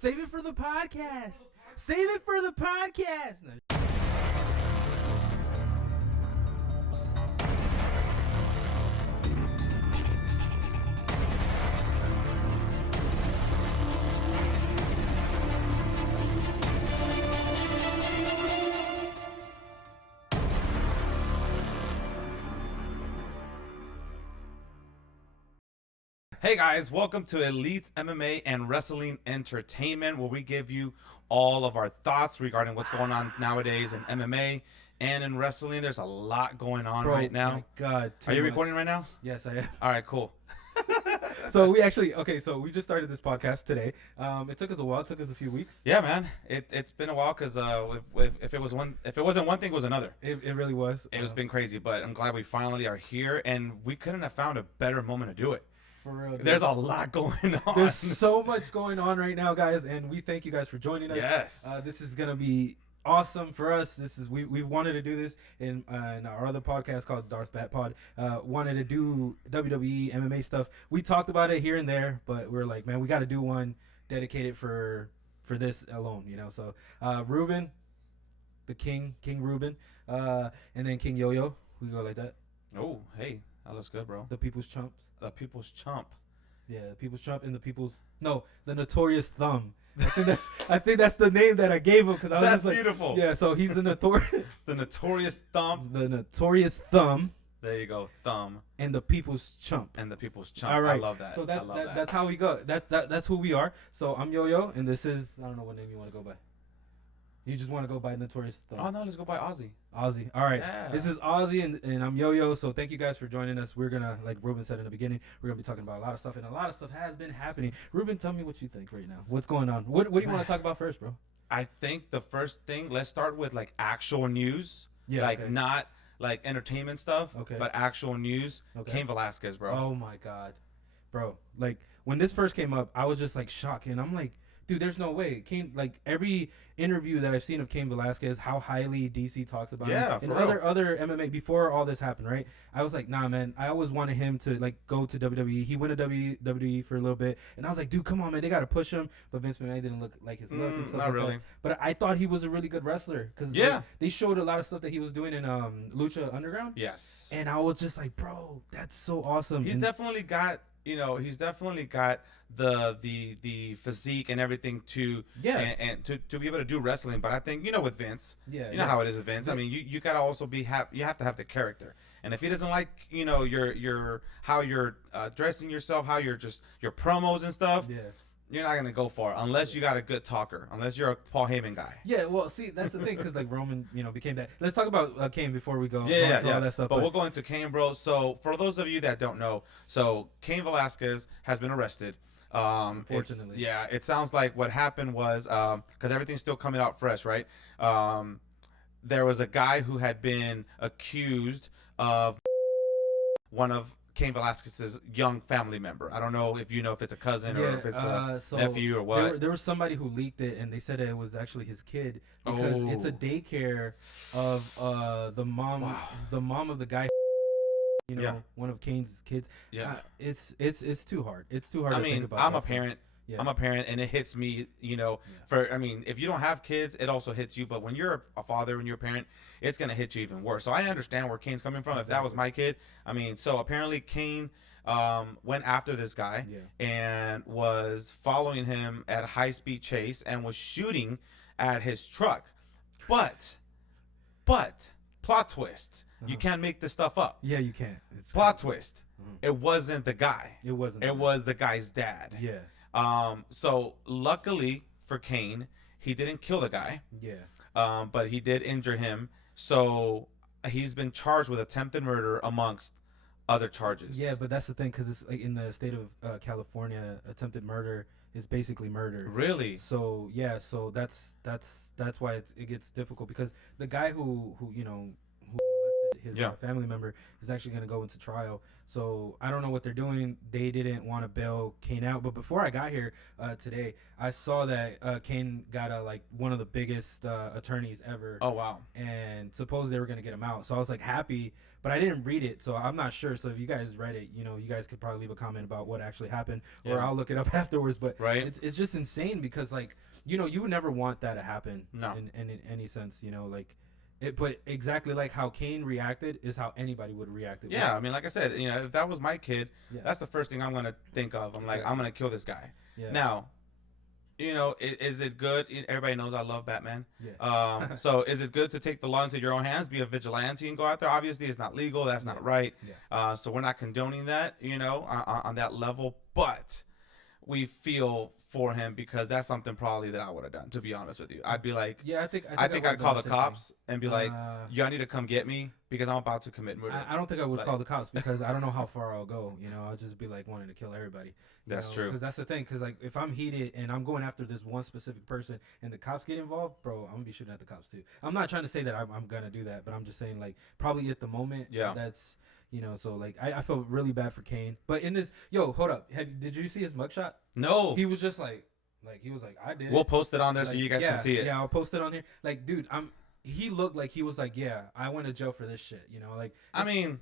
Save it for the podcast. Save it for the podcast. No. Hey guys, welcome to Elite MMA and Wrestling Entertainment, where we give you all of our thoughts regarding what's going on nowadays in MMA and in wrestling. There's a lot going on right now. My God, Are you recording right now? Yes, I am. All right, cool. So we actually, so we just started this podcast today. It took us a while. It took us a few weeks. Yeah, man. It's been a while because if it wasn't one thing, it was another. It really was. It's been crazy, but I'm glad we finally are here, and we couldn't have found a better moment to do it. For real, dude. There's a lot going on. There's so much going on right now, guys, and we thank you guys for joining us. Yes. This is gonna be awesome for us. This is we've wanted to do this in our other podcast called Darth Bat Pod. Wanted to do WWE MMA stuff. We talked about it here and there, but we're like, man, we got to do one dedicated for this alone, you know. So Ruben, the King Ruben, and then King Yoyo. We go like that. Oh, hey, that looks good, bro. The People's Chumps. The People's Chump. Yeah, the People's Chump and the Notorious Thumb. I think that's the name that I gave him because I was That's just like, beautiful. Yeah, so he's the Notorious. The Notorious Thumb. The Notorious Thumb. There you go, Thumb. And the People's Chump. And the People's Chump. All right. I love that. So I love that. that's how we go. That's who we are. So I'm Yoyo, and this is, I don't know what name you want to go by. You just want to go by Notorious Thumb. Oh no, let's go by Ozzie. Ozzie. All right. Yeah. This is Ozzie, and I'm Yoyo. So thank you guys for joining us. We're going to, like Ruben said in the beginning, we're going to be talking about a lot of stuff, and a lot of stuff has been happening. Ruben, tell me what you think right now. What's going on? What do you want to talk about first, bro? I think the first thing, let's start with like actual news. Yeah. Like okay. not like entertainment stuff, Okay. but actual news. Okay. Cain Velásquez, bro. Oh my God, bro! Like when this first came up, I was just like shocked, and I'm like, dude, there's no way. Cain, like every interview that I've seen of Cain Velásquez, how highly DC talks about him, and other MMA before all this happened, right? I was like, nah, man. I always wanted him to like go to WWE. He went to WWE for a little bit, and I was like, dude, come on, man, they gotta push him. But Vince McMahon didn't look like his look and stuff. Not like really. that. But I thought he was a really good wrestler because they showed a lot of stuff that he was doing in Lucha Underground. Yes. And I was just like, bro, that's so awesome. He's definitely got. He's definitely got the physique and everything to to be able to do wrestling. But I think with Vince, you know how it is with Vince. I mean, you gotta also you have to have the character. And if he doesn't like your how you're dressing yourself, how your promos and stuff, you're not gonna go far unless you got a good talker, unless you're a Paul Heyman guy. Yeah, well, see, that's the thing, because like Roman, became that. Let's talk about Cain before we go. All that stuff. But we'll go into Cain, bro. So for those of you that don't know, so Cain Velásquez has been arrested. Unfortunately, it sounds like what happened was because everything's still coming out fresh, right? There was a guy who had been accused of one of Cain Velásquez's young family member. I don't know if if it's a cousin or if it's a nephew or what. There was somebody who leaked it, and they said it was actually his kid because it's a daycare of the mom, the mom of the guy. One of Cain's kids. Yeah, it's too hard. It's too hard. I to think mean, about I'm a parent. Yeah. I'm a parent, and it hits me, if you don't have kids, it also hits you. But when you're a father and you're a parent, it's going to hit you even worse. So I understand where Cain's coming from. Exactly. If that was my kid, so apparently Cain went after this guy and was following him at a high-speed chase and was shooting at his truck. But, plot twist. You can't make this stuff up. Yeah, you can't. It's plot twist. It wasn't the guy. It wasn't. It was the guy's dad. Yeah. So luckily for Cain, he didn't kill the guy. Yeah. But he did injure him. So he's been charged with attempted murder amongst other charges. Yeah, but that's the thing, because it's like in the state of California, attempted murder is basically murder. Really? So yeah, so that's why it gets difficult, because the guy who molested his family member, is actually going to go into trial. So I don't know what they're doing. They didn't want to bail Cain out. But before I got here today, I saw that Cain got one of the biggest attorneys ever. Oh, wow. And supposedly they were going to get him out. So I was like happy, but I didn't read it. So I'm not sure. So if you guys read it, you guys could probably leave a comment about what actually happened, or I'll look it up afterwards. But it's just insane because you would never want that to happen. No. In any sense, but exactly like how Cain reacted is how anybody would react. Yeah, I mean, like I said, if that was my kid, that's the first thing I'm gonna think of. I'm like, I'm gonna kill this guy. Yeah. Now, is it good? Everybody knows I love Batman. Yeah. So is it good to take the law into your own hands, be a vigilante, and go out there? Obviously, it's not legal. That's not right. Yeah. So we're not condoning that, on that level. But we feel for him because that's something probably that I would have done, to be honest with you. I'd be like, I think I'd call the cops and be like, y'all need to come get me because I'm about to commit murder. I don't think I would call the cops because I don't know how far I'll go. I'll just be like wanting to kill everybody. That's true. Because that's the thing. Because if I'm heated and I'm going after this one specific person and the cops get involved, bro, I'm gonna be shooting at the cops too. I'm not trying to say that I'm gonna do that, but I'm just saying probably at the moment. Yeah. That's. So I felt really bad for Cain. But in this, hold up. Did you see his mugshot? No. He was just he was like, I did. We'll post it on there so you guys can see it. Yeah, I'll post it on here. Dude, he looked like he was like, yeah, I went to jail for this shit. I mean,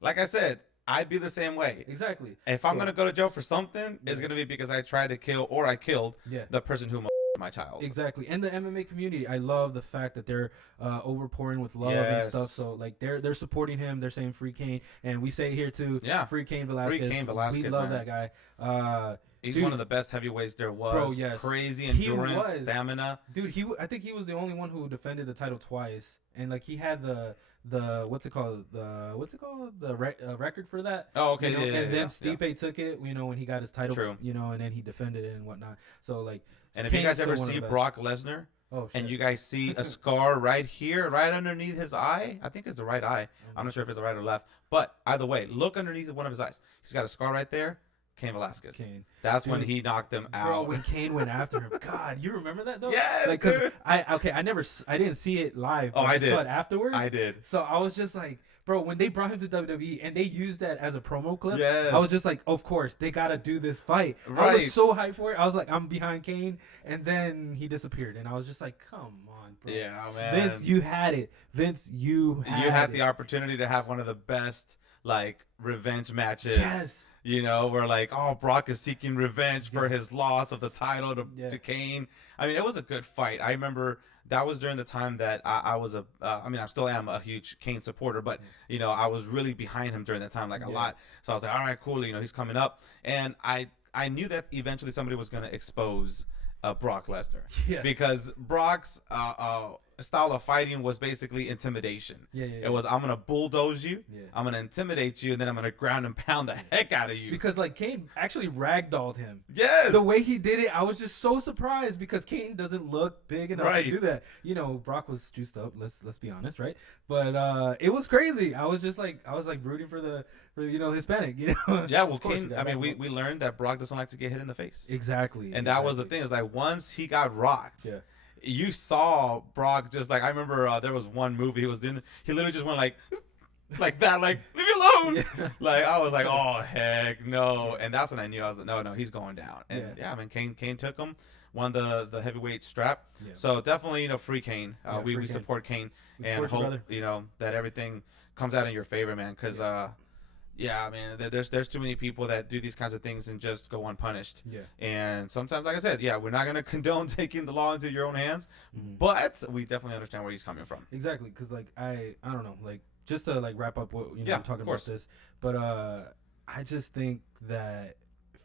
like I said, I'd be the same way. Exactly. If I'm gonna go to jail for something, it's gonna be because I tried to kill or I killed the person who my child. Exactly. And the MMA community, I love the fact that they're overpouring with love and stuff. So they're supporting him. They're saying free Cain, and we say here too, free Cain Velásquez. Free Cain Velásquez. We love that guy. He's one of the best heavyweights there was. Bro, yes. Crazy endurance, stamina. Dude, I think he was the only one who defended the title twice, and he had the what's it called the record for that. Oh, okay. And then Stipe took it, when he got his title. True. And then he defended it and whatnot. So and if you guys ever see Brock Lesnar, and you guys see a scar right here, right underneath his eye, I think it's the right eye. I'm not sure if it's the right or left, but either way, look underneath one of his eyes. He's got a scar right there. Cain Velásquez. That's when he knocked him out. Bro, when Cain went after him. God, you remember that though? Yes, because I didn't see it live. Oh, I did. But afterwards, I did. So I was just like, bro, when they brought him to WWE and they used that as a promo clip, I was just like, of course, they got to do this fight. Right. I was so hyped for it. I was like, I'm behind Cain. And then he disappeared. And I was just like, come on, bro. Yeah, man. Vince, you had it. Vince, you had the opportunity to have one of the best, revenge matches. Yes. Where Brock is seeking revenge for his loss of the title to Cain. I mean, it was a good fight. I remember that was during the time that I was I still am a huge Cain supporter, but I was really behind him during that time, a lot. So I was like, all right, cool. He's coming up, and I knew that eventually somebody was going to expose Brock Lesnar because Brock's style of fighting was basically intimidation. It was, I'm gonna bulldoze you, I'm gonna intimidate you, and then I'm gonna ground and pound the heck out of you. Because Cain actually ragdolled him. Yes. The way he did it, I was just so surprised because Cain doesn't look big enough to do that. Brock was juiced up. Let's be honest, right? But it was crazy. I was rooting for the Hispanic. Yeah. Well, Cain. I mean, we learned that Brock doesn't like to get hit in the face. Exactly. And that was the thing. Is once he got rocked. Yeah. You saw Brock just I remember there was one movie he was doing. He literally just went like that, leave me alone. Yeah. I was like, oh heck no. And that's when I knew I was like, no, he's going down. And I mean, Cain took him, won the heavyweight strap. Yeah. So definitely, free Cain. We support Cain and hope that everything comes out in your favor, man. Because I mean, there's too many people that do these kinds of things and just go unpunished. Yeah. And sometimes, like I said, we're not going to condone taking the law into your own hands, but we definitely understand where he's coming from. Exactly, because I don't know, just to wrap up what we're talking about this, but I just think that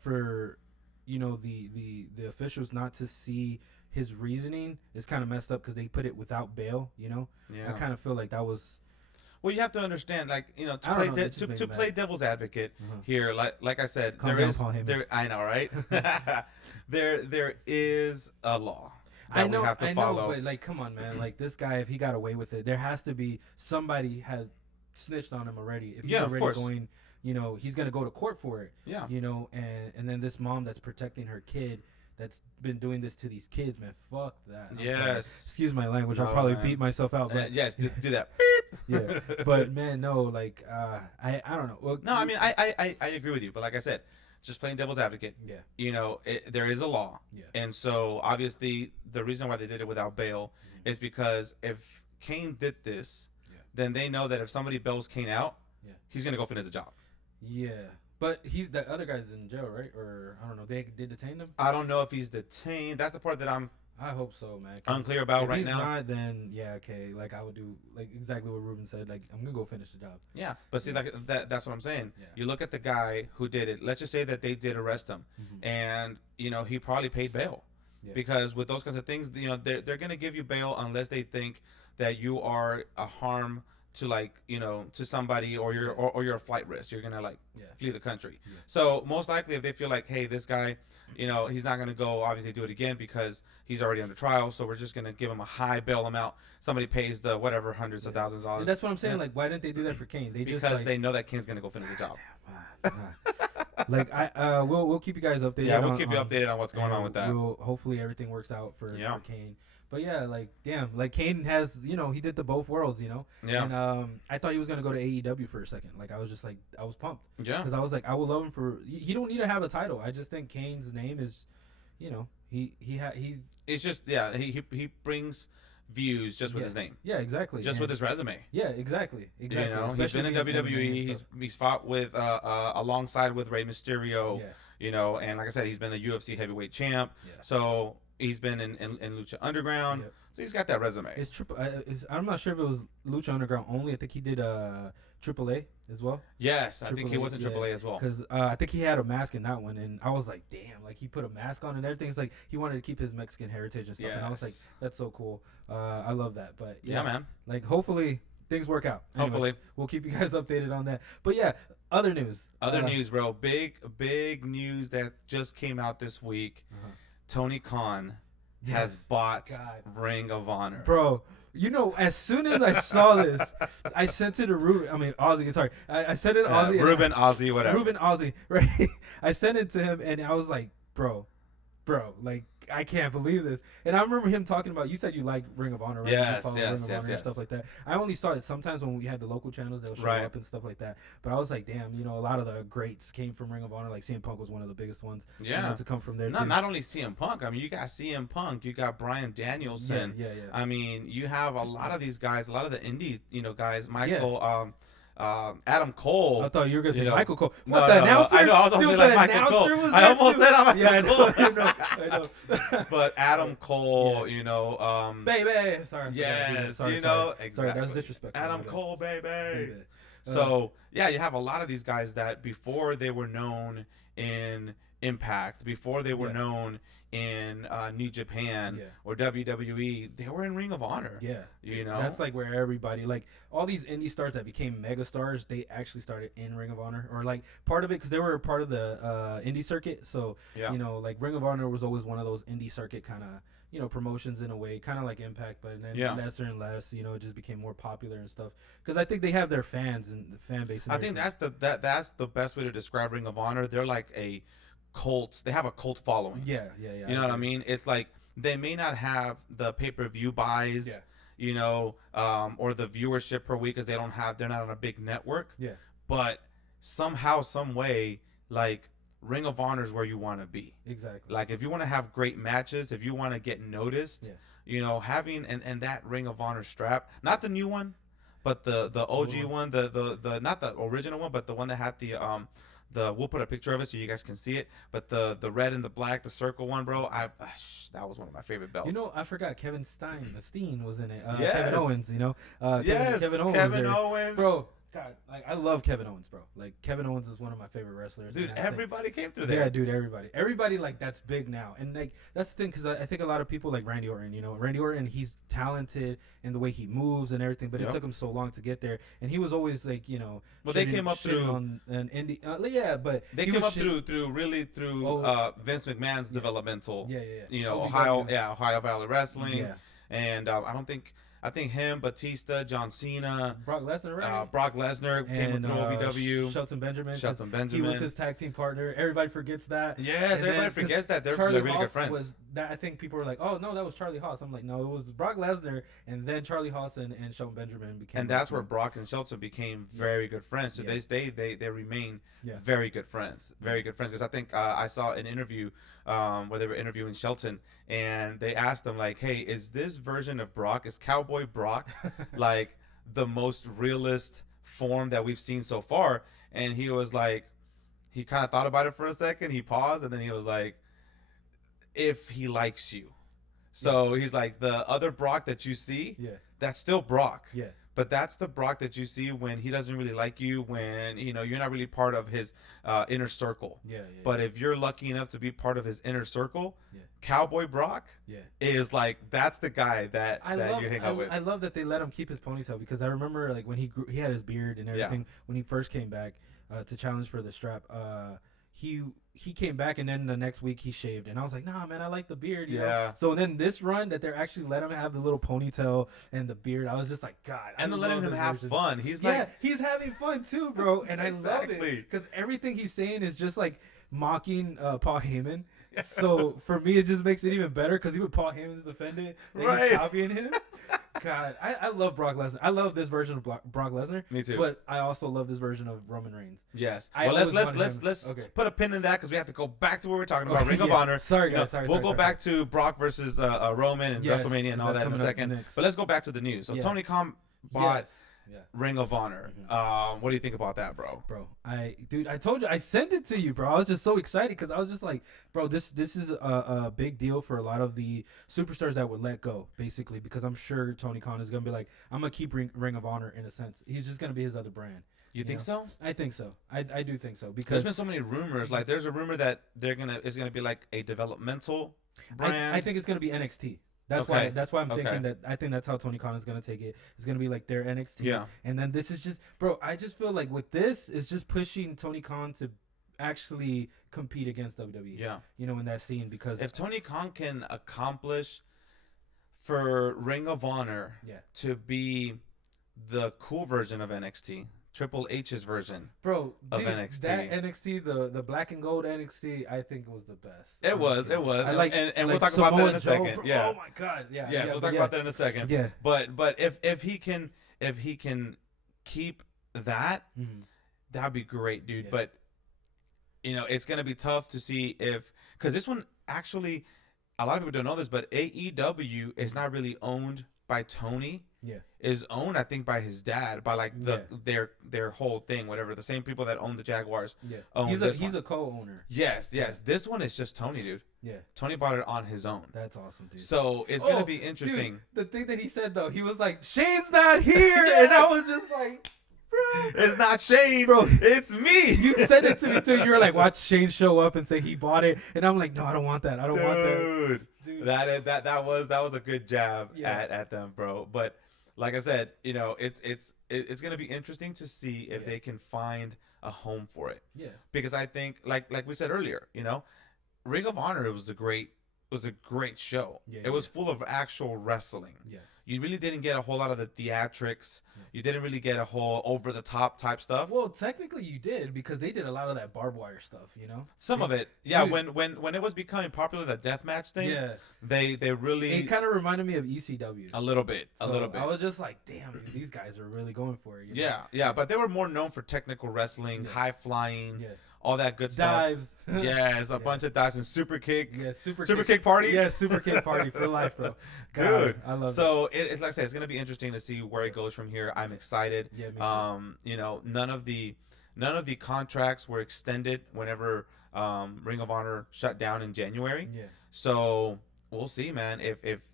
for the officials not to see his reasoning is kind of messed up because they put it without bail. I kind of feel like that was. Well, you have to understand, to play devil's advocate here, like I said, I know, right? there is a law that we have to follow. But come on, man, this guy, if he got away with it, there has to be somebody has snitched on him already. If he's already going, he's gonna go to court for it. Yeah. And then this mom that's protecting her kid that's been doing this to these kids, man. Fuck that. Yes. Excuse my language. I'll probably beat myself out. But yes, do that. Yeah, but man, no, like I don't know. Well, no, I mean I agree with you, but like I said, just playing devil's advocate. Yeah. You know, there is a law. Yeah. And so obviously the reason why they did it without bail is because if Cain did this, then they know that if somebody bails Cain out, he's gonna go finish the job. Yeah. But the other guy's in jail, right? Or I don't know. They did detain him. I don't know if he's detained. That's the part that I hope so, man. Unclear about right now. If he's not, then yeah, okay. Like I would do like exactly what Ruben said. Like I'm gonna go finish the job. Yeah, but see, like that's what I'm saying. Yeah. You look at the guy who did it. Let's just say that they did arrest him, and you know he probably paid bail, because with those kinds of things, you know they're gonna give you bail unless they think that you are a harm to, like, you know, to somebody, or you're a flight risk. You're gonna like flee the country. Yeah. So most likely, if they feel like, hey, this guy, you know, he's not gonna go obviously do it again because he's already under trial, so we're just gonna give him a high bail amount. Somebody pays the whatever hundreds of thousands of dollars. And that's what I'm saying. Like, why didn't they do that for Cain? Because they know that Cain's gonna go finish the job. Like we'll keep you guys updated. Yeah, we'll keep you updated on what's going on with that. Hopefully everything works out for Cain. But yeah, like damn, like Cain has, you know, he did the both worlds, you know. Yeah. And I thought he was gonna go to AEW for a second. Like I was just like, I was pumped. Yeah. Because I was like, I would love him for. He don't need to have a title. I just think Cain's name is, you know, he's. It's just he brings views just with his name. Yeah, exactly. Just with his resume. Yeah, exactly. You know, he's been in WWE. He's fought with alongside with Rey Mysterio. Yeah. You know, and like I said, he's been a UFC heavyweight champ. Yeah. So. He's been in Lucha Underground, so he's got that resume. I'm not sure if it was Lucha Underground only. I think he did AAA as well. Yes, I think he was in AAA as well. Because I think he had a mask in that one, and I was like, damn, like he put a mask on and everything. It's like he wanted to keep his Mexican heritage and stuff. Yes. And I was like, that's so cool. I love that. But yeah, man. Like hopefully things work out. Anyways, hopefully we'll keep you guys updated on that. But yeah, other news. Other news, bro. Big news that just came out this week. Tony Khan has bought Ring of Honor. Bro, you know, as soon as I saw this, I sent it to Ozzie. Sorry. I sent it to Ozzie. Ozzie, whatever. Ozzie, right? I sent it to him, and I was like, bro, like, I can't believe this. And I remember him talking about, you said you like Ring of Honor, right? Yes. And stuff like that. I only saw it sometimes when we had the local channels, they'll show up and stuff like that. But I was like, damn, you know, a lot of the greats came from Ring of Honor. Like CM Punk was one of the biggest ones. Yeah. You know, to come from there too. Not only CM Punk. I mean, you got CM Punk, you got Bryan Danielson. Yeah. I mean, you have a lot of these guys, a lot of the indie, you know, guys. Michael, Adam Cole. I thought you were going to say Michael Cole. What, the announcer? I know, I was almost like Michael Cole. I almost said Michael Cole. I know. But Adam Cole, you know. Baby. Sorry. Yes, sorry, you know. Exactly. Sorry, that was disrespectful. Adam Cole, baby. So, yeah, you have a lot of these guys that before they were known in Impact, before they were known in New Japan or WWE, they were in Ring of Honor. Yeah. You know? That's like where everybody, like all these indie stars that became mega stars, they actually started in Ring of Honor, or like part of it, because they were part of the indie circuit. So, you know, like Ring of Honor was always one of those indie circuit kind of, you know, promotions in a way, kind of like Impact, but then lesser and less, you know, it just became more popular and stuff. Because I think they have their fans and the fan base. And I think that's the best way to describe Ring of Honor. They're like a cult. They have a cult following. Yeah. You know what I mean? It's like they may not have the pay-per-view buys, you know, or the viewership per week because they're not on a big network. Yeah. But somehow, some way, like Ring of Honor is where you want to be. Exactly. Like if you want to have great matches, if you want to get noticed, you know, having and that Ring of Honor strap, not the new one, but the OG one, the not the original one, but the one that had the we'll put a picture of it so you guys can see it. But the red and the black, the circle one, bro, that was one of my favorite belts. You know, I forgot Kevin Steen was in it. Kevin Owens, you know. Kevin Owens. Bro, God, like I love Kevin Owens, bro. Like Kevin Owens is one of my favorite wrestlers. Dude, everybody came through there. Yeah, dude, everybody like that's big now, and like that's the thing, because I think a lot of people like Randy Orton. You know, Randy Orton, he's talented in the way he moves and everything, but it took him so long to get there, and he was always like, you know, well, they came up through on an indie, but they came up through Vince McMahon's developmental. You know, Ohio Valley Wrestling, and I don't think. I think him, Batista, John Cena, Brock Lesnar, right? Brock Lesnar came through OVW. Shelton Benjamin. He was his tag team partner. Everybody forgets that. Yes, and everybody forgets that. They're really good friends. I think people were like, oh, no, that was Charlie Haas. I'm like, no, it was Brock Lesnar, and then Charlie Haas and Shelton Benjamin became. And that's where Brock and Shelton became very good friends. So they remain very good friends. Very good friends. Because I think I saw an interview where they were interviewing Shelton, and they asked him, like, hey, is this version of Brock, is Cowboy Brock, like, the most realist form that we've seen so far? And he was like, he kind of thought about it for a second. He paused, and then he was like, if he likes you. So he's like, the other Brock that you see, that's still Brock. Yeah. But that's the Brock that you see when he doesn't really like you, when, you know, you're not really part of his inner circle. But if you're lucky enough to be part of his inner circle, Cowboy Brock is like, that's the guy that you hang out with. I love that they let him keep his ponytail, because I remember, like, when he had his beard and everything, when he first came back to challenge for the strap, he came back, and then the next week he shaved, and I was like, nah, man, I like the beard. You know? So then this run that they're actually let him have the little ponytail and the beard, I was just like, God. And they're letting him have fun. He's like, he's having fun too, bro. And I love it, because everything he's saying is just like mocking Paul Heyman. So for me, it just makes it even better, because even Paul Heyman's defending, he's copying him. God, I love Brock Lesnar. I love this version of Brock Lesnar. Me too. But I also love this version of Roman Reigns. Yes. Well, let's put a pin in that, because we have to go back to what we're talking about. Ring of Honor. Sorry, guys. We'll go back to Brock versus Roman and WrestleMania and all that in a second. But let's go back to the news. So Tony Khan bought Ring of Honor. What do you think about that, bro? Bro, I told you, I sent it to you, bro. I was just so excited, because I was just like, bro, this is a big deal for a lot of the superstars that would let go, basically, because I'm sure Tony Khan is gonna be like, I'm gonna keep Ring of Honor in a sense. He's just gonna be his other brand. You think so? I think so. I do think so, because there's been so many rumors. Like, there's a rumor that it's gonna be like a developmental brand. I think it's gonna be NXT. That's why I'm thinking that. I think that's how Tony Khan is gonna take it. It's gonna be like their NXT. Yeah. And then this is just, bro, I just feel like with this, it's just pushing Tony Khan to actually compete against WWE. Yeah. You know, in that scene, because if Tony Khan can accomplish for Ring of Honor to be the cool version of NXT, Triple H's version, bro, of NXT. That NXT, the black and gold NXT, I think was the best. It was. I like, and we'll talk about that in a second. Yeah. Oh my God. Yeah. Yeah. So we'll talk about that in a second. Yeah. But if he can keep that, that'd be great, dude. Yeah. But you know, it's gonna be tough to see because this one actually, a lot of people don't know this, but AEW is not really owned by Tony. Yeah. Is owned, I think, by his dad, by like their whole thing, whatever. The same people that own the Jaguars. Yeah. Own he's a co-owner. Yes. This one is just Tony, dude. Yeah. Tony bought it on his own. That's awesome, dude. So it's gonna be interesting. Dude, the thing that he said though, he was like, Shane's not here, and I was just like, bro, it's not Shane, bro. It's me. You said it to me too. You were like, watch Shane show up and say he bought it, and I'm like, no, I don't want that. I don't want that. Dude. That was a good jab at them, bro. But like I said, you know, it's gonna be interesting to see if they can find a home for it. Yeah. Because I think, like we said earlier, you know, Ring of Honor was a great show. Yeah, it was full of actual wrestling. Yeah. You really didn't get a whole lot of the theatrics. You didn't really get a whole over-the-top type stuff. Well, technically you did, because they did a lot of that barbed wire stuff, you know? Some of it. Yeah, dude, when it was becoming popular, the deathmatch thing, they really... It kind of reminded me of ECW. A little bit. I was just like, damn, dude, these guys are really going for it. You know? But they were more known for technical wrestling, high-flying, all that good stuff. Dives. Yes, a bunch of dives and super kick. Yeah, super kick parties. Yeah, super kick party for life, bro. God, dude, I love it. So it's like I said, it's gonna be interesting to see where it goes from here. I'm excited. Yeah, me too. You know, none of the contracts were extended whenever Ring of Honor shut down in January. Yeah. So we'll see, man.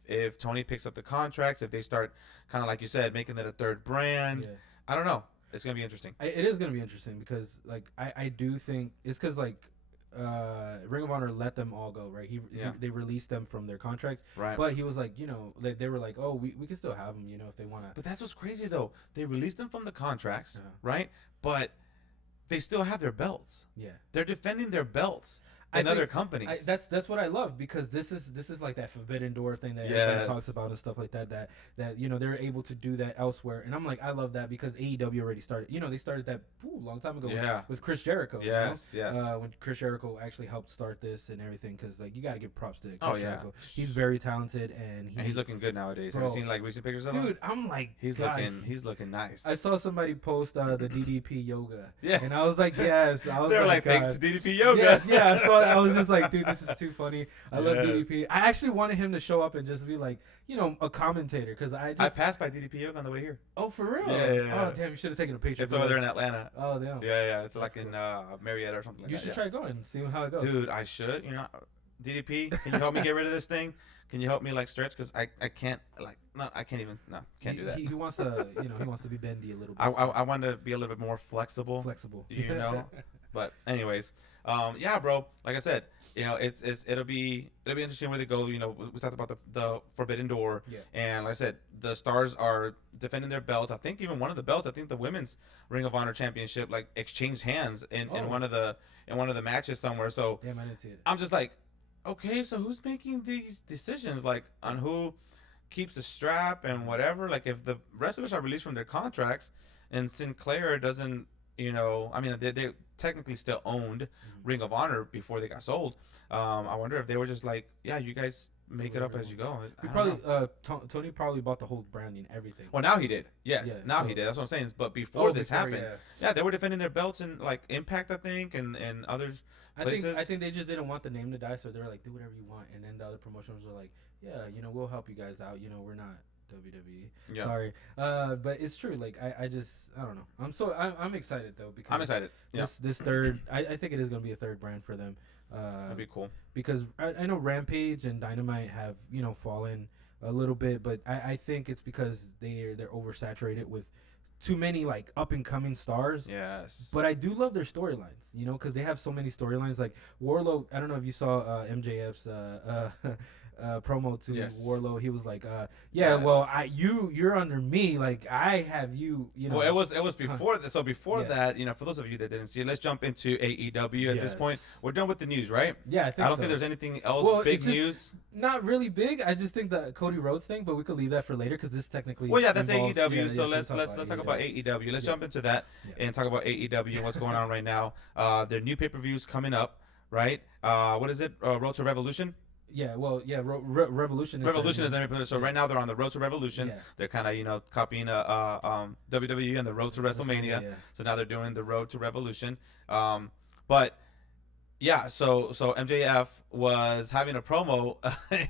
If Tony picks up the contracts, if they start kind of like you said, making it a third brand, I don't know. It's gonna be interesting. It is gonna be interesting because, like, I do think it's because, like, Ring of Honor let them all go, right? They released them from their contracts, right? But he was like, you know, they were like, oh, we can still have them, you know, if they want to. But that's what's crazy though. They released them from the contracts, right? But they still have their belts. Yeah, they're defending their belts. in other companies. That's what I love, because this is like that forbidden door thing that everybody talks about and stuff like that. That you know, they're able to do that elsewhere, and I'm like, I love that, because AEW already started. You know, they started that a long time ago with Chris Jericho. Yes, you know? yes. When Chris Jericho actually helped start this and everything, because like you got to give props to Chris Jericho. He's very talented, and he's looking good nowadays. Have you seen like recent pictures of him? Dude, I'm like, he's looking nice. I saw somebody post the DDP yoga, and I was like, yes. I was They're like thanks to DDP yoga. Yes, yeah. So I was just like, dude, this is too funny. I love DDP. I actually wanted him to show up and just be like, you know, a commentator, because I passed by DDP yoga on the way here. Oh, for real? Yeah. Oh, damn, you should have taken a picture. It's over there in Atlanta. Oh, damn. Yeah. It's like in Marietta or something like that. You should try going and see how it goes. Dude, I should. You know, DDP, can you help me get rid of this thing? Can you help me like stretch? Because I can't can't do that. He wants to, you know, he wants to be bendy a little bit. I want to be a little bit more flexible. You know. But anyways, yeah, bro. Like I said, you know, it'll be interesting where they go. You know, we talked about the Forbidden Door, and like I said, the Stars are defending their belts. I think even one of the belts, I think the Women's Ring of Honor Championship, like exchanged hands in one of the matches somewhere. So yeah, I didn't see it. I'm just like, okay, so who's making these decisions, like on who keeps the strap and whatever? Like if the wrestlers are released from their contracts and Sinclair doesn't, you know, I mean, they technically still owned Ring of Honor before they got sold. I wonder if they were just like, yeah, you guys make it up as you go. Tony probably bought the whole branding, everything. Well, now he did. Yes, now he did. That's what I'm saying. But before this happened, they were defending their belts in like Impact, I think, and others. I think they just didn't want the name to die, so they were like, do whatever you want. And then the other promotions were like, yeah, you know, we'll help you guys out. You know, we're not WWE. Yeah. Sorry. But it's true. Like I don't know. I'm excited though, because I'm excited. This third, I think it is going to be a third brand for them. That'd be cool. Because I know Rampage and Dynamite have, you know, fallen a little bit, but I think it's because they're oversaturated with too many like up and coming stars. Yes. But I do love their storylines, you know, because they have so many storylines. Like Warlow, I don't know if you saw MJF's promo to Warlow. He was like, well, you're under me, like I have you know. Well, it was before that. So before that, you know, for those of you that didn't see it, let's jump into AEW. At this point, we're done with the news, right? Yeah, I don't think there's anything else big news. Not really big. I just think the Cody Rhodes thing, but we could leave that for later, because this technically. Well, yeah, that's AEW. So let's talk about AEW. Let's jump into that and talk about AEW and what's going on right now. Their new pay-per-views coming up, right? What is it? Road to Revolution. Yeah, well, yeah, Revolution. Revolution is their so right now they're on the Road to Revolution. Yeah. They're kind of, you know, copying WWE and the Road to WrestleMania. Yeah. So now they're doing the Road to Revolution. But yeah, so MJF was having a promo,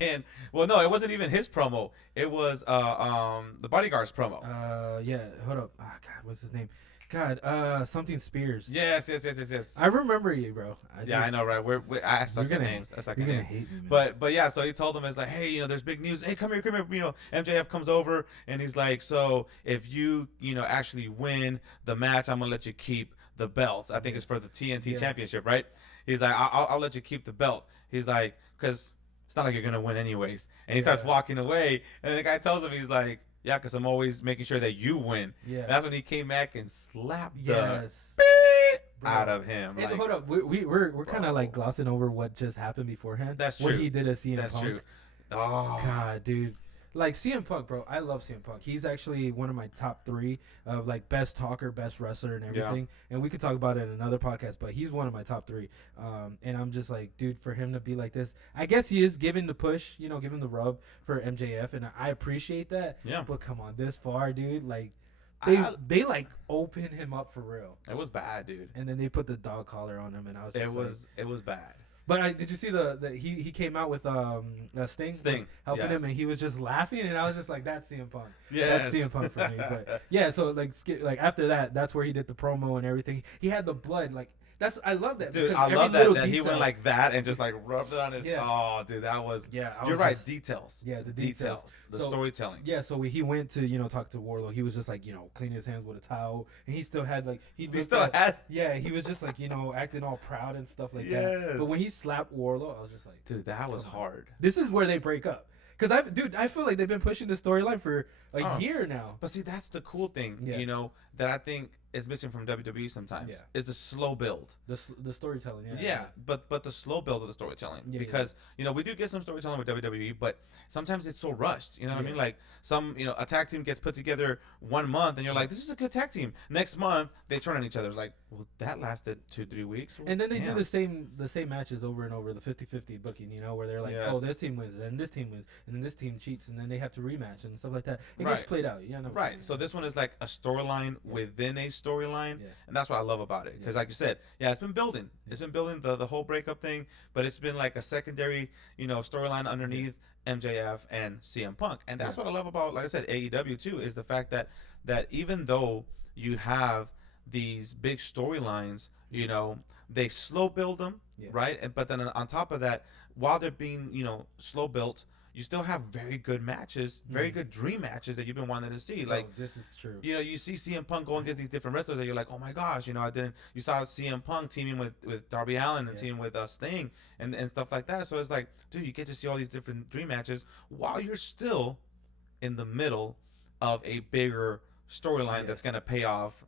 and well, no, it wasn't even his promo. It was the Bodyguard's promo. Yeah, hold up. Oh, God, what's his name? God, something Spears. Yes. I remember you, bro. I know, right? I suck at names. I suck at names. But yeah, so he told him, it's like, hey, you know, there's big news. Hey, come here. You know, MJF comes over and he's like, so if you know, actually win the match, I'm gonna let you keep the belts. I think it's for the TNT Championship, right? He's like, I'll let you keep the belt. He's like, because it's not like you're gonna win anyways. And he starts walking away, and the guy tells him, he's like, yeah, because I'm always making sure that you win. Yeah. That's when he came back and slapped the out of him. And like, hold up, we're kind of like glossing over what just happened beforehand. That's true. What he did as CM Punk. That's true. Oh, God, dude. Like CM Punk, bro. I love CM Punk. He's actually one of my top 3 of like best talker, best wrestler, and everything. Yeah. And we could talk about it in another podcast, but he's one of my top 3. And I'm just like, dude, for him to be like this, I guess he is giving the push, you know, giving the rub for MJF, and I appreciate that. Yeah. But come on, this far, dude, like they like open him up for real. It was bad, dude. And then they put the dog collar on him, and I was just it was bad. But did you see he came out with Sting helping him, and he was just laughing, and I was just like, that's CM Punk. Yes. That's CM Punk for me. But yeah, so like after that, that's where he did the promo and everything. He had the blood, like I love that. Dude, I love that he went like that and just like rubbed it on his. Yeah. Oh, dude, that was. Yeah, you're right. Details. Yeah, the details. The storytelling. Yeah, so when he went to, you know, talk to Warlow, he was just like, you know, cleaning his hands with a towel, and he still had like he still had. Yeah, he was just like, you know, acting all proud and stuff like that. But when he slapped Warlow, I was just like, dude, that was hard. This is where they break up. Because I feel like they've been pushing this storyline for a year now. But see, that's the cool thing, you know, that I think is missing from WWE sometimes Yeah. is the slow build. The storytelling. Yeah. But the slow build of the storytelling. Because, you know, we do get some storytelling with WWE, but sometimes it's so rushed. You know what I mean? Like some, you know, a tag team gets put together 1 month and you're like, this is a good tag team. Next month, they turn on each other. It's like, well, that lasted 2-3 weeks. Well, and then they do the same matches over and over, the 50-50 booking, you know, where they're like, oh, this team wins, and this team wins, and then this team cheats, and then they have to rematch and stuff like that. It gets played out. Yeah, no. Right. So this one is like a storyline within a storyline, and that's what I love about it. Because like you said, it's been building. It's been building the whole breakup thing, but it's been like a secondary, you know, storyline underneath MJF and CM Punk, and that's what I love about, like I said, AEW too, is the fact that even though you have these big storylines, you know, they slow build them, right? And but then on top of that, while they're being, you know, slow built, you still have very good matches, very good dream matches that you've been wanting to see. Like, this is true. You know, you see CM Punk going against these different wrestlers that you're like, oh my gosh, you know, you saw CM Punk teaming with Darby Allin and teaming with Sting and stuff like that. So it's like, dude, you get to see all these different dream matches while you're still in the middle of a bigger storyline that's gonna pay off.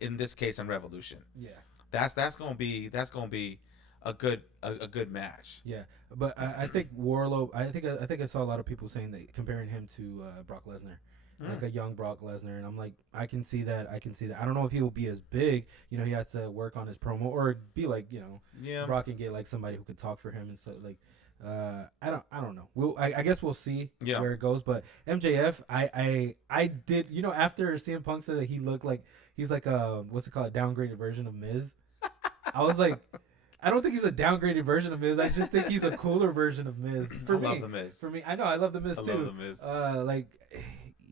In this case, in Revolution. Yeah. That's gonna be a good match. Yeah, but I think Warlow. I think I saw a lot of people saying that, comparing him to Brock Lesnar, like a young Brock Lesnar, and I'm like, I can see that. I don't know if he'll be as big. You know, he has to work on his promo or be like, you know, Brock and get like somebody who could talk for him and stuff like. I don't know. I guess we'll see where it goes. But MJF, I did, you know, after CM Punk said that he looked like he's like a downgraded version of Miz. I was like, I don't think he's a downgraded version of Miz. I just think he's a cooler version of Miz. I love the Miz. For me, I know I love the Miz too. I love the Miz. Like,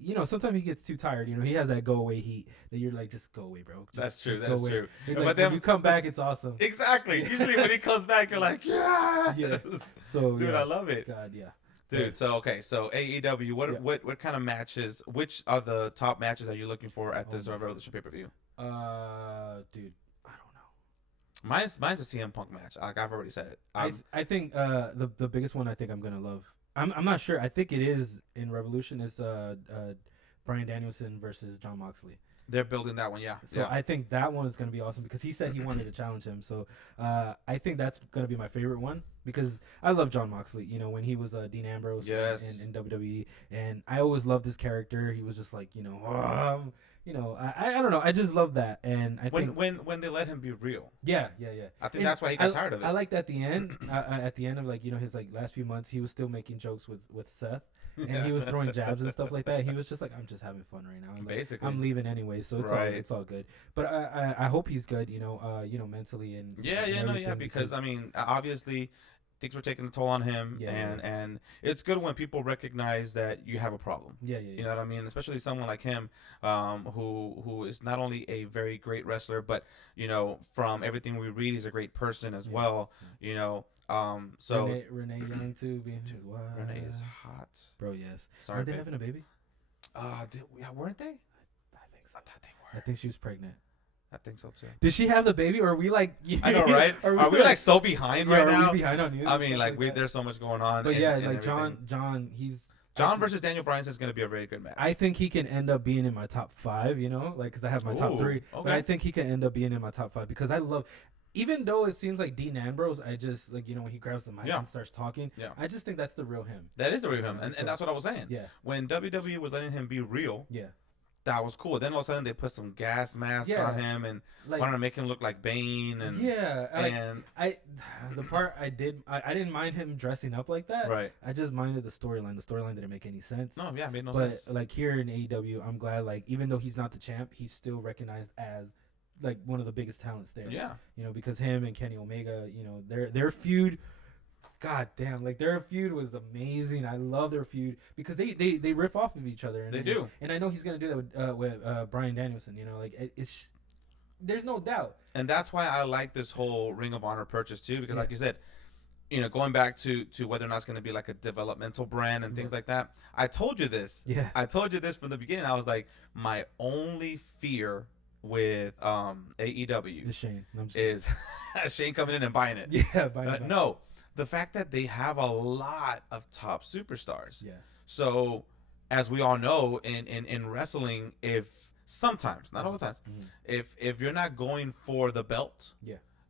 you know, sometimes he gets too tired. You know, he has that go away heat that you're like, just go away, bro. That's true. That's true. Like, but then when you come back, it's awesome. Exactly. Usually when he comes back, you're like, yes. So dude, I love it. God, yeah. Dude, so AEW, what kind of matches? Which are the top matches that you're looking for at this Revolution pay-per-view? Dude, I don't know. Mine's a CM Punk match. Like I've already said it. I think the biggest one I think I'm gonna love. I'm not sure. I think it is in Revolution. Is Bryan Danielson versus Jon Moxley. They're building that one, So I think that one is going to be awesome because he said he wanted to challenge him. So I think that's going to be my favorite one because I love Jon Moxley. You know, when he was Dean Ambrose in WWE, and I always loved his character. He was just like, you know, I don't know. I just love that, and I think when they let him be real. Yeah. I think that's why he got tired of it. I liked at the end. At the end of, like, you know, his like last few months, he was still making jokes with Seth, and he was throwing jabs and stuff like that. He was just like, I'm just having fun right now. Basically, I'm leaving anyway, so it's all good. But I hope he's good. You know, mentally and because I mean, obviously, things were taking a toll on him, and it's good when people recognize that you have a problem. You know what I mean? Especially someone like him, who is not only a very great wrestler, but, you know, from everything we read, he's a great person as well. You know, so Renee Young too. Dude, Renee is hot, bro. Yes. Sorry, are they having a baby? Weren't they? I think so. I thought they were. I think she was pregnant. I think so too. Did she have the baby, or are we like? I know, right? Are we like so behind right now? Are we behind on news? I mean, like there's so much going on. But like John versus Daniel Bryan is going to be a very good match. I think he can end up being in my top 5. You know, like because I have my top 3, okay. But I think he can end up being in my top 5 because I love. Even though it seems like Dean Ambrose, I just like, you know, when he grabs the mic and starts talking, I just think that's the real him. That is the real him, and that's what I was saying. Yeah. When WWE was letting him be real. That was cool. Then all of a sudden they put some gas mask on him and wanted to make him look like Bane and the part I didn't mind him dressing up like that. Right. I just minded the storyline. The storyline didn't make any sense. No, it made no sense. But like here in AEW, I'm glad, like, even though he's not the champ, he's still recognized as like one of the biggest talents there. Yeah. You know, because him and Kenny Omega, you know, their feud. God damn, like their feud was amazing. I love their feud because they riff off of each other. And they do. And I know he's gonna do that with Bryan Danielson. You know, like it's there's no doubt. And that's why I like this whole Ring of Honor purchase too, because like you said, you know, going back to whether or not it's gonna be like a developmental brand and things like that. I told you this. Yeah. I told you this from the beginning. I was like, my only fear with AEW is Shane coming in and buying it. Yeah, buying it. No. The fact that they have a lot of top superstars. Yeah. So, as we all know, in wrestling, if Sometimes, not all the time. If you're not going for the belt,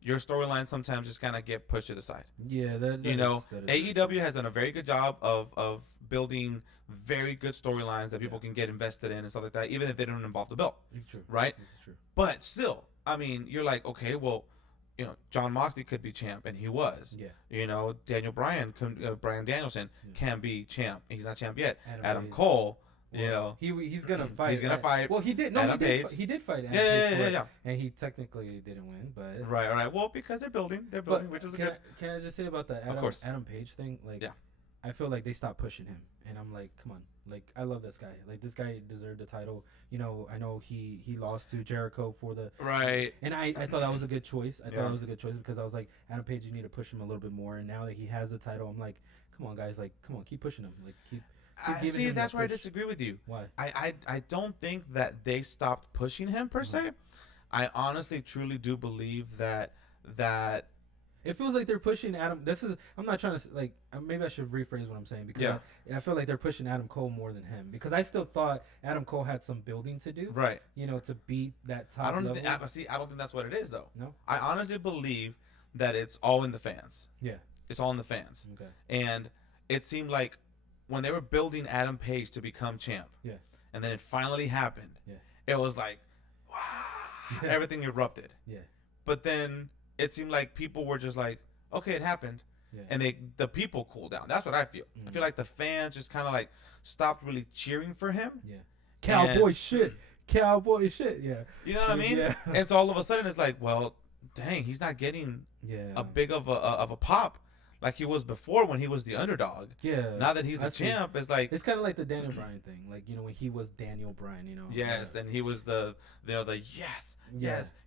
your storyline sometimes just kind of get pushed to the side. Yeah, AEW has done a very good job of building very good storylines that people can get invested in and stuff like that, even if they don't involve the belt. True. Right? This is true. But still, I mean, you're like, okay, well, Jon Moxley could be champ, and he was. Yeah. Daniel Bryan, Bryan Danielson can be champ. He's not champ yet. Adam Page. Cole. He's gonna fight. He's gonna fight. Well, he did. No, Adam Page. He did fight. Adam Page yeah. And he technically didn't win, but right. Well, because they're building, which is good. Can I just say about the Adam Page thing? Like, I feel like they stopped pushing him, and I'm like, come on, like I love this guy. Like this guy deserved the title. I know he lost to Jericho for the right. And I thought that was a good choice. I thought it was a good choice because I was like, Adam Page, you need to push him a little bit more. And now that he has the title, I'm like, come on, guys, like, come on, keep pushing him, like keep. See, that's where I disagree with you. Why? I don't think that they stopped pushing him per se. I honestly, truly do believe that it feels like they're pushing Adam. I'm not trying to like. Maybe I should rephrase what I'm saying because I feel like they're pushing Adam Cole more than him because I still thought Adam Cole had some building to do. Right. To beat that top. I don't level. I don't think that's what it is though. No. I honestly believe that it's all in the fans. Yeah. It's all in the fans. Okay. And it seemed like when they were building Adam Page to become champ. Yeah. And then it finally happened. Yeah. It was like, wow, everything erupted. Yeah. But then it seemed like people were just like, okay, it happened. Yeah. And the people cooled down. That's what I feel. I feel like the fans just kind of like stopped really cheering for him. Yeah. Cowboy shit. Yeah. You know what I mean? Yeah. And so all of a sudden it's like, well, dang, he's not getting a big of a pop like he was before when he was the underdog. Yeah. Now that he's the champ, it's like it's kind of like the Daniel Bryan thing. Like when he was Daniel Bryan, Yes, and he was the yes.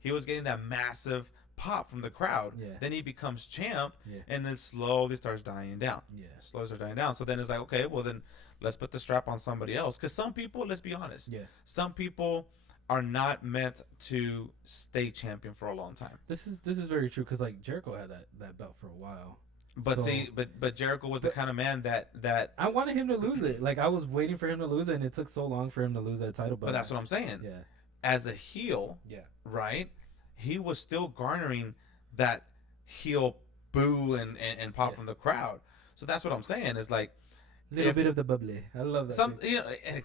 He was getting that massive pop from the crowd. Yeah. Then he becomes champ, and then slowly starts dying down. Yeah. Slowly starts dying down. So then it's like, okay, well then let's put the strap on somebody else. Because some people, let's be honest, some people are not meant to stay champion for a long time. This is very true because like Jericho had that belt for a while. But but Jericho was the kind of man that I wanted him to lose it. Like I was waiting for him to lose it, and it took so long for him to lose that title. But that's what I'm saying. Yeah. As a heel, right? He was still garnering that heel boo and pop from the crowd. So that's what I'm saying. Is like a little bit of the bubbly. I love that.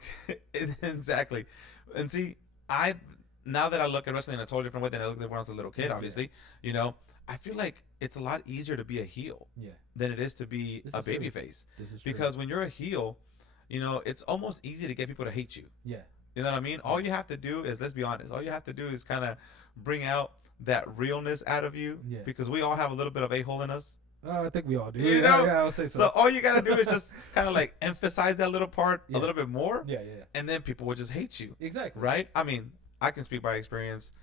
Exactly. And see, now that I look at wrestling in a totally different way than I looked at when I was a little kid, obviously, I feel like it's a lot easier to be a heel than it is to be a babyface. Because when you're a heel, it's almost easy to get people to hate you. Yeah. You know what I mean? All you have to do is, let's be honest, all you have to do is kind of bring out that realness out of you. Yeah. Because we all have a little bit of a-hole in us. I think we all do. Yeah, I'll say so. So all you got to do is just kind of like emphasize that little part a little bit more. Yeah. And then people will just hate you. Exactly. Right? I mean, I can speak by experience.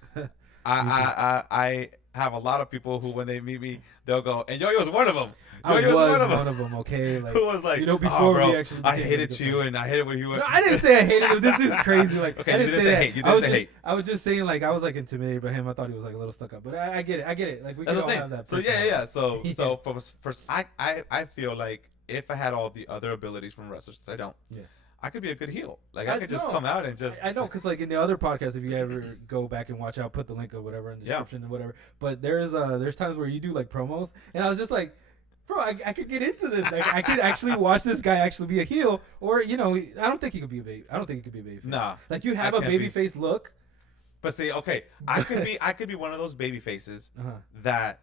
I have a lot of people who, when they meet me, they'll go, and Yoyo's one of them. I was one of them, okay? Like, who was like, before bro, we actually I hated you, and I hated when you went. No, I didn't say I hated him. This is crazy. Like, okay, I didn't say that. Hate. You didn't say hate. I was just saying, like, I was like intimidated by him. I thought he was like a little stuck up, but I get it. Like, we can all have that. So yeah. So first, I feel like if I had all the other abilities from wrestlers, I don't. Yeah. I could be a good heel. Like I could just come out and just. I know, because like in the other podcast, if you ever go back and watch, I'll put the link or whatever in the description and whatever. But there's times where you do like promos, and I was just like, bro, I could get into this. Like I could actually watch this guy actually be a heel, or I don't think he could be a baby. I don't think he could be a baby. Nah. Like you have a baby face look. But see, okay, I could be one of those baby faces that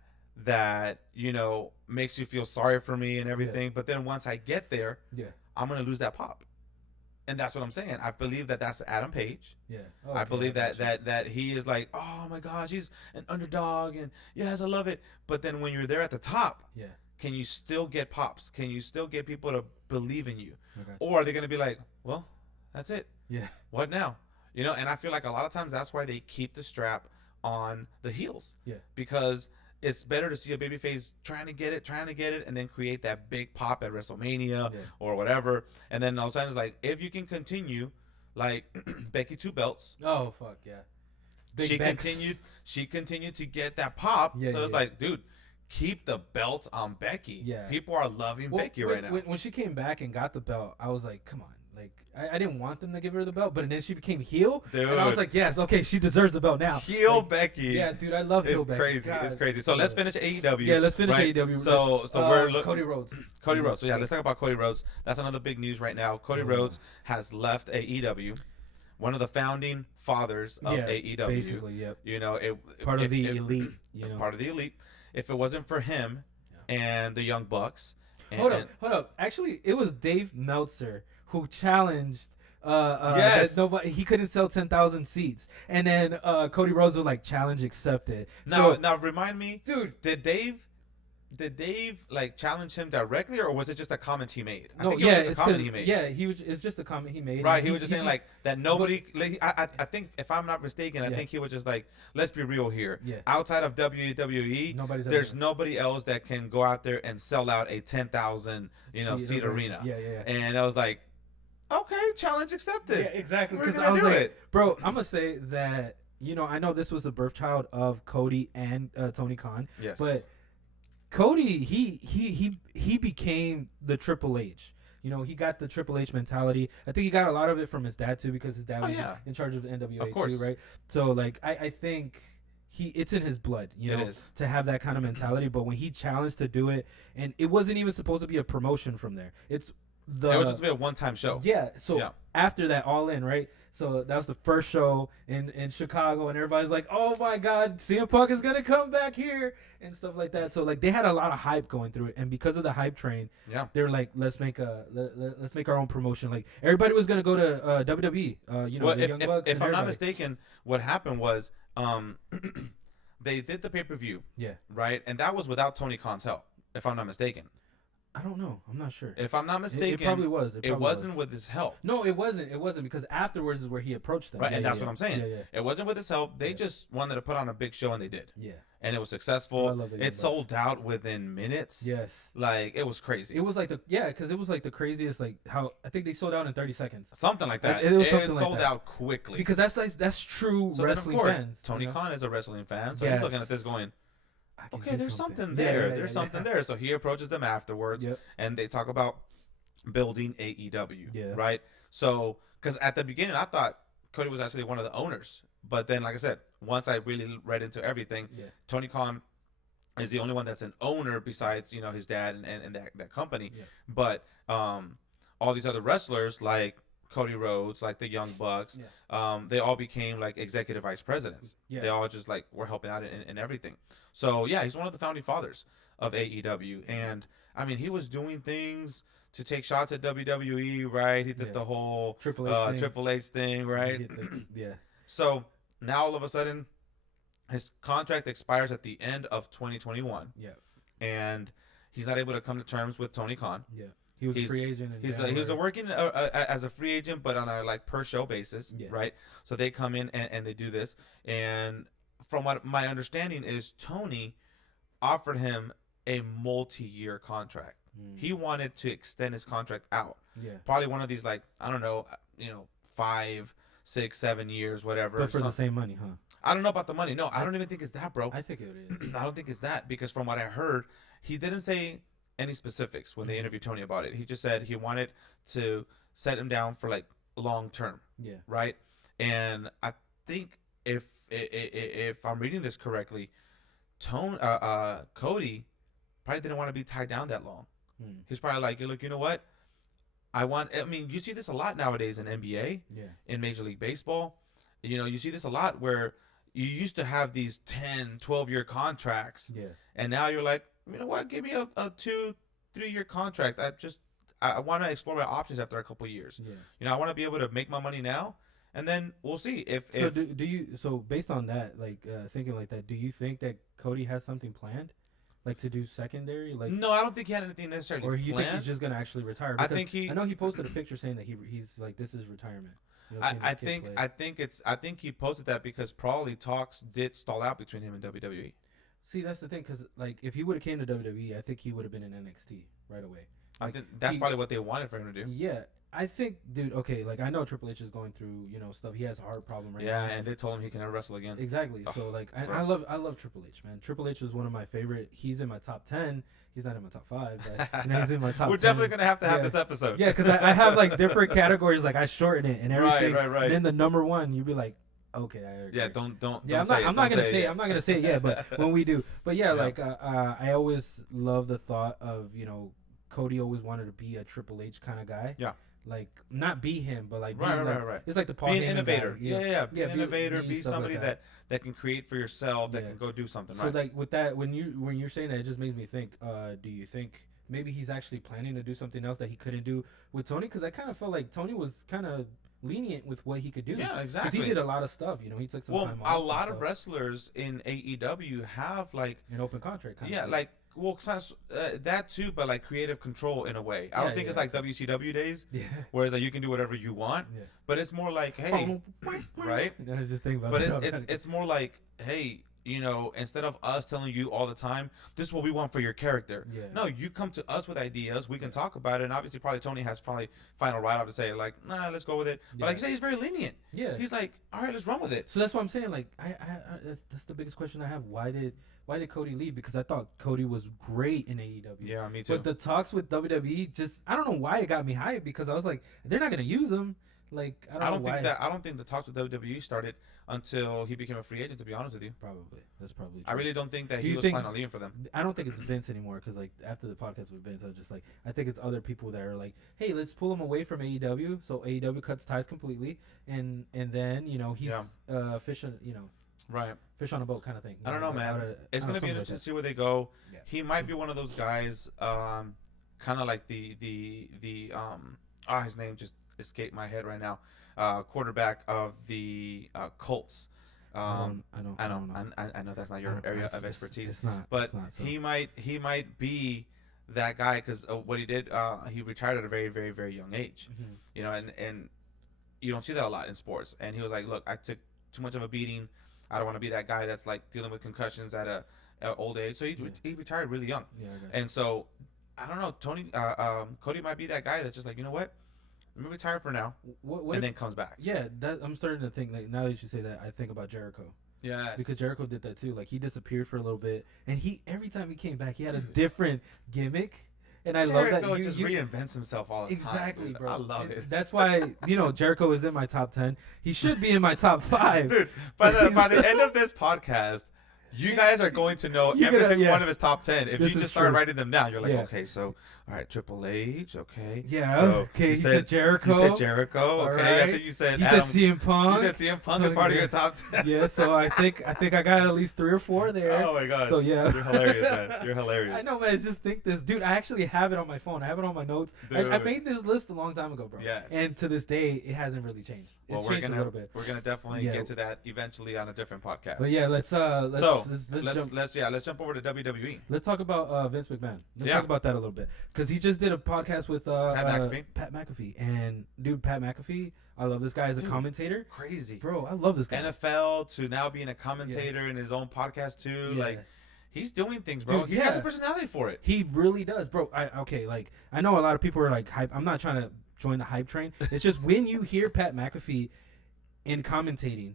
makes you feel sorry for me and everything. But then once I get there, I'm gonna lose that pop. And that's what I'm saying. I believe that that's Adam Page. Yeah. Okay, I believe that he is like, oh my gosh, he's an underdog, and yes, I love it. But then when you're there at the top, can you still get pops? Can you still get people to believe in you? Okay. Or are they going to be like, well, that's it. Yeah. What now? And I feel like a lot of times that's why they keep the strap on the heels. Yeah. Because it's better to see a babyface trying to get it, and then create that big pop at WrestleMania or whatever. And then all of a sudden it's like, if you can continue, like Becky 2 belts. Oh, fuck, yeah. She continued to get that pop. So it's like, dude, keep the belt on Becky. Yeah. People are loving Becky right now. When she came back and got the belt, I was like, come on. Like I didn't want them to give her the belt, but then she became heel, dude. And I was like, yes, okay, she deserves the belt now. Heel like, Becky. Yeah, dude, I love heel Becky. Crazy. It's crazy. So let's finish AEW. Yeah, let's finish right? AEW. So we're looking. Cody Rhodes. Cody Rhodes. So yeah, let's talk about Cody Rhodes. That's another big news right now. Cody Rhodes has left AEW. One of the founding fathers of AEW. Basically, yep. You know, part of the elite. You know, part of the elite. If it wasn't for him and the Young Bucks. Hold up. Actually, it was Dave Meltzer who challenged. Yes. Nobody. He couldn't sell 10,000 seats, and then Cody Rhodes was like, "Challenge accepted." Now remind me, dude. Did Dave like challenge him directly, or was it just a comment he made? I think it was just a comment he made. Yeah, it's just a comment he made. Right, he was just saying like that nobody. I think if I'm not mistaken, I think he was just like, let's be real here. Yeah. Outside of WWE, there's nobody else that can go out there and sell out a 10,000 seat arena. Yeah. And I was like, okay, challenge accepted. Yeah, exactly. Because I was like, bro, I'm gonna say that I know this was the birth child of Cody and Tony Khan. Yes, but Cody, he became the Triple H. He got the Triple H mentality. I think he got a lot of it from his dad too, because his dad was in charge of the NWA too, right? So like I think it's in his blood, to have that kind of mentality. But when he challenged to do it, and it wasn't even supposed to be a promotion from there. It was just be a one-time show. Yeah. So after that, All In, right? So that was the first show in Chicago, and everybody's like, "Oh my God, CM Punk is gonna come back here," and stuff like that. So like they had a lot of hype going through it, and because of the hype train, they're like, "Let's make our own promotion." Like everybody was gonna go to WWE. Well, if I'm not mistaken, what happened was they did the pay-per-view. Yeah. Right, and that was without Tony Khan's help, if I'm not mistaken. I don't know. I'm not sure. If I'm not mistaken, it probably was. It wasn't with his help. No, it wasn't. It wasn't, because afterwards is where he approached them. Right, and that's what I'm saying. Yeah. It wasn't with his help. They just wanted to put on a big show, and they did. Yeah. And it was successful. It sold out within minutes. Yes. Like, it was crazy. It was like because it was like the craziest, like how I think they sold out in 30 seconds. Something like that. It sold out quickly. Because that's true wrestling fans. Tony Khan is a wrestling fan, so he's looking at this going, okay, there's something there. There's something there. So he approaches them afterwards, and they talk about building AEW, right? So, because at the beginning, I thought Cody was actually one of the owners. But then, like I said, once I really read into everything, Tony Khan is the only one that's an owner besides, his dad and that company. Yeah. But all these other wrestlers, like Cody Rhodes, like the Young Bucks, they all became like executive vice presidents. Yeah. They all just like were helping out in everything. So yeah, he's one of the founding fathers of AEW, and I mean, he was doing things to take shots at WWE, right? He did the whole Triple H thing, right? So now all of a sudden, his contract expires at the end of 2021. Yeah, and he's not able to come to terms with Tony Khan. Yeah. He was a free agent. He was working as a free agent, but on a like per show basis, right? So they come in and they do this. And from what my understanding is, Tony offered him a multi-year contract. He wanted to extend his contract out. Yeah, probably one of these, like, I don't know, 5, 6, 7 years, whatever. But for the same money, huh? I don't know about the money. No, I don't even think it's that, bro. I think it is. I don't think it's that, because from what I heard, he didn't say any specifics when they interviewed Tony about it. He just said he wanted to set him down for like long term. Yeah. Right. And I think if I'm reading this correctly, Cody probably didn't want to be tied down that long. He's probably like, look, you know what? I mean, you see this a lot nowadays in NBA, in Major League Baseball. You see this a lot where you used to have these 10, 12-year contracts. Yeah. And now you're like, you know what? Give me a 2-3 year contract. I want to explore my options after a couple of years. Yeah. I want to be able to make my money now, and then we'll see So based on that, like thinking like that, do you think that Cody has something planned, like to do secondary? Like, no, I don't think he had anything necessarily planned. Or you think he's just gonna actually retire? I know he posted a picture saying that he's like, this is retirement. I think he posted that because probably talks did stall out between him and WWE. See, that's the thing, because like if he would have came to WWE, I think he would have been in NXT right away. Like, I think that's probably what they wanted for him to do. Yeah, I think, dude. Okay, like I know Triple H is going through stuff. He has a heart problem right now. Yeah, and they told him he can never wrestle again. Exactly. So like I love Triple H, man. Triple H is one of my favorite. He's in my top 10. he's not in my top 5, but he's in my top. We're 10. Definitely gonna have to have this episode. Yeah, because I have like different categories. Like I shorten it and everything. Right. And then the number 1, you'd be like, okay, I agree. Yeah, don't. Yeah, I'm not gonna say it yet, but when we do, but yeah, like I always love the thought of Cody always wanted to be a Triple H kind of guy. Yeah. Like not be him, but like right. It's like the Paul Heyman an innovator. Yeah. Be an innovator. Be somebody like that can create for yourself. That can go do something. So like with that, when you're saying that, it just makes me think. Do you think maybe he's actually planning to do something else that he couldn't do with Tony? Because I kind of felt like Tony was kind of lenient with what he could do. Yeah, exactly. Because he did a lot of stuff. He took some time off. Well, a lot of wrestlers in AEW have like an open contract. Yeah, like. Well, that too, but like creative control in a way. I don't think it's like WCW days, whereas like you can do whatever you want. Yeah. But it's more like, hey, right? I was just thinking about but it's more like, hey, instead of us telling you all the time, this is what we want for your character. Yeah. No, you come to us with ideas. We can talk about it, and obviously, probably Tony has final write out to say like, nah, let's go with it. But like you say, he's very lenient. Yeah. He's like, all right, let's run with it. So that's what I'm saying. Like, I that's the biggest question I have. Why did Cody leave? Because I thought Cody was great in AEW. Yeah, me too. But the talks with WWE I don't know why it got me hyped, because I was like, they're not gonna use him. Like I don't think the talks with WWE started until he became a free agent. To be honest with you, that's probably true. I really don't think that he was planning on leaving for them. I don't think it's Vince anymore, because like after the podcast with Vince, I was just like, I think it's other people that are like, hey, let's pull him away from AEW, so AEW cuts ties completely, and then he's fishing, right, fish on a boat kind of thing. I don't know, man. It's gonna be interesting to see where they go. Yeah. He might be one of those guys, kind of like the his name just escaped my head right now. Quarterback of the Colts. I know that's not your area of expertise. It's not. But it's not, so. he might be that guy, because what he did, he retired at a very, very, very young age. Mm-hmm. And you don't see that a lot in sports. And he was like, look, I took too much of a beating. I don't want to be that guy that's like dealing with concussions at a old age. So he retired really young. Yeah, okay. And so I don't know, Cody might be that guy that's just like, you know what? Let me retire for now, and then comes back. Yeah, I'm starting to think, like, now that you say that, I think about Jericho. Yes. Because Jericho did that too. Like, he disappeared for a little bit, and every time he came back, he had a different gimmick. And I love that. Jericho just reinvents himself all the time. Exactly, bro. I love it. That's why, Jericho is in my top 10. He should be in my top 5. Dude, by the end of this podcast, you guys are going to know every single one of his top 10. If you just start writing them down, you're like, okay, so, all right, Triple H, okay. Yeah, so okay. You said Jericho. You said Jericho, okay. Right. I think you said Adam. You said CM Punk. You said CM Punk is part of your top 10. Yeah, so I think I got at least 3 or 4 there. Oh, my gosh. So, yeah. You're hilarious, man. You're hilarious. I know, man. Just think this. Dude, I actually have it on my phone. I have it on my notes. I made this list a long time ago, bro. Yes. And to this day, it hasn't really changed. It's changed a little bit. We're gonna definitely get to that eventually on a different podcast. But yeah, let's jump over to WWE. Let's talk about Vince McMahon. Let's talk about that a little bit, because he just did a podcast with Pat McAfee, and dude, Pat McAfee, I love this guy as a commentator. Crazy, bro. I love this guy. NFL to now being a commentator in his own podcast too. Yeah. Like, he's doing things, bro. Dude, he's got the personality for it. He really does, bro. I know a lot of people are like hype. I'm not trying to join the hype train. It's just when you hear Pat McAfee in commentating,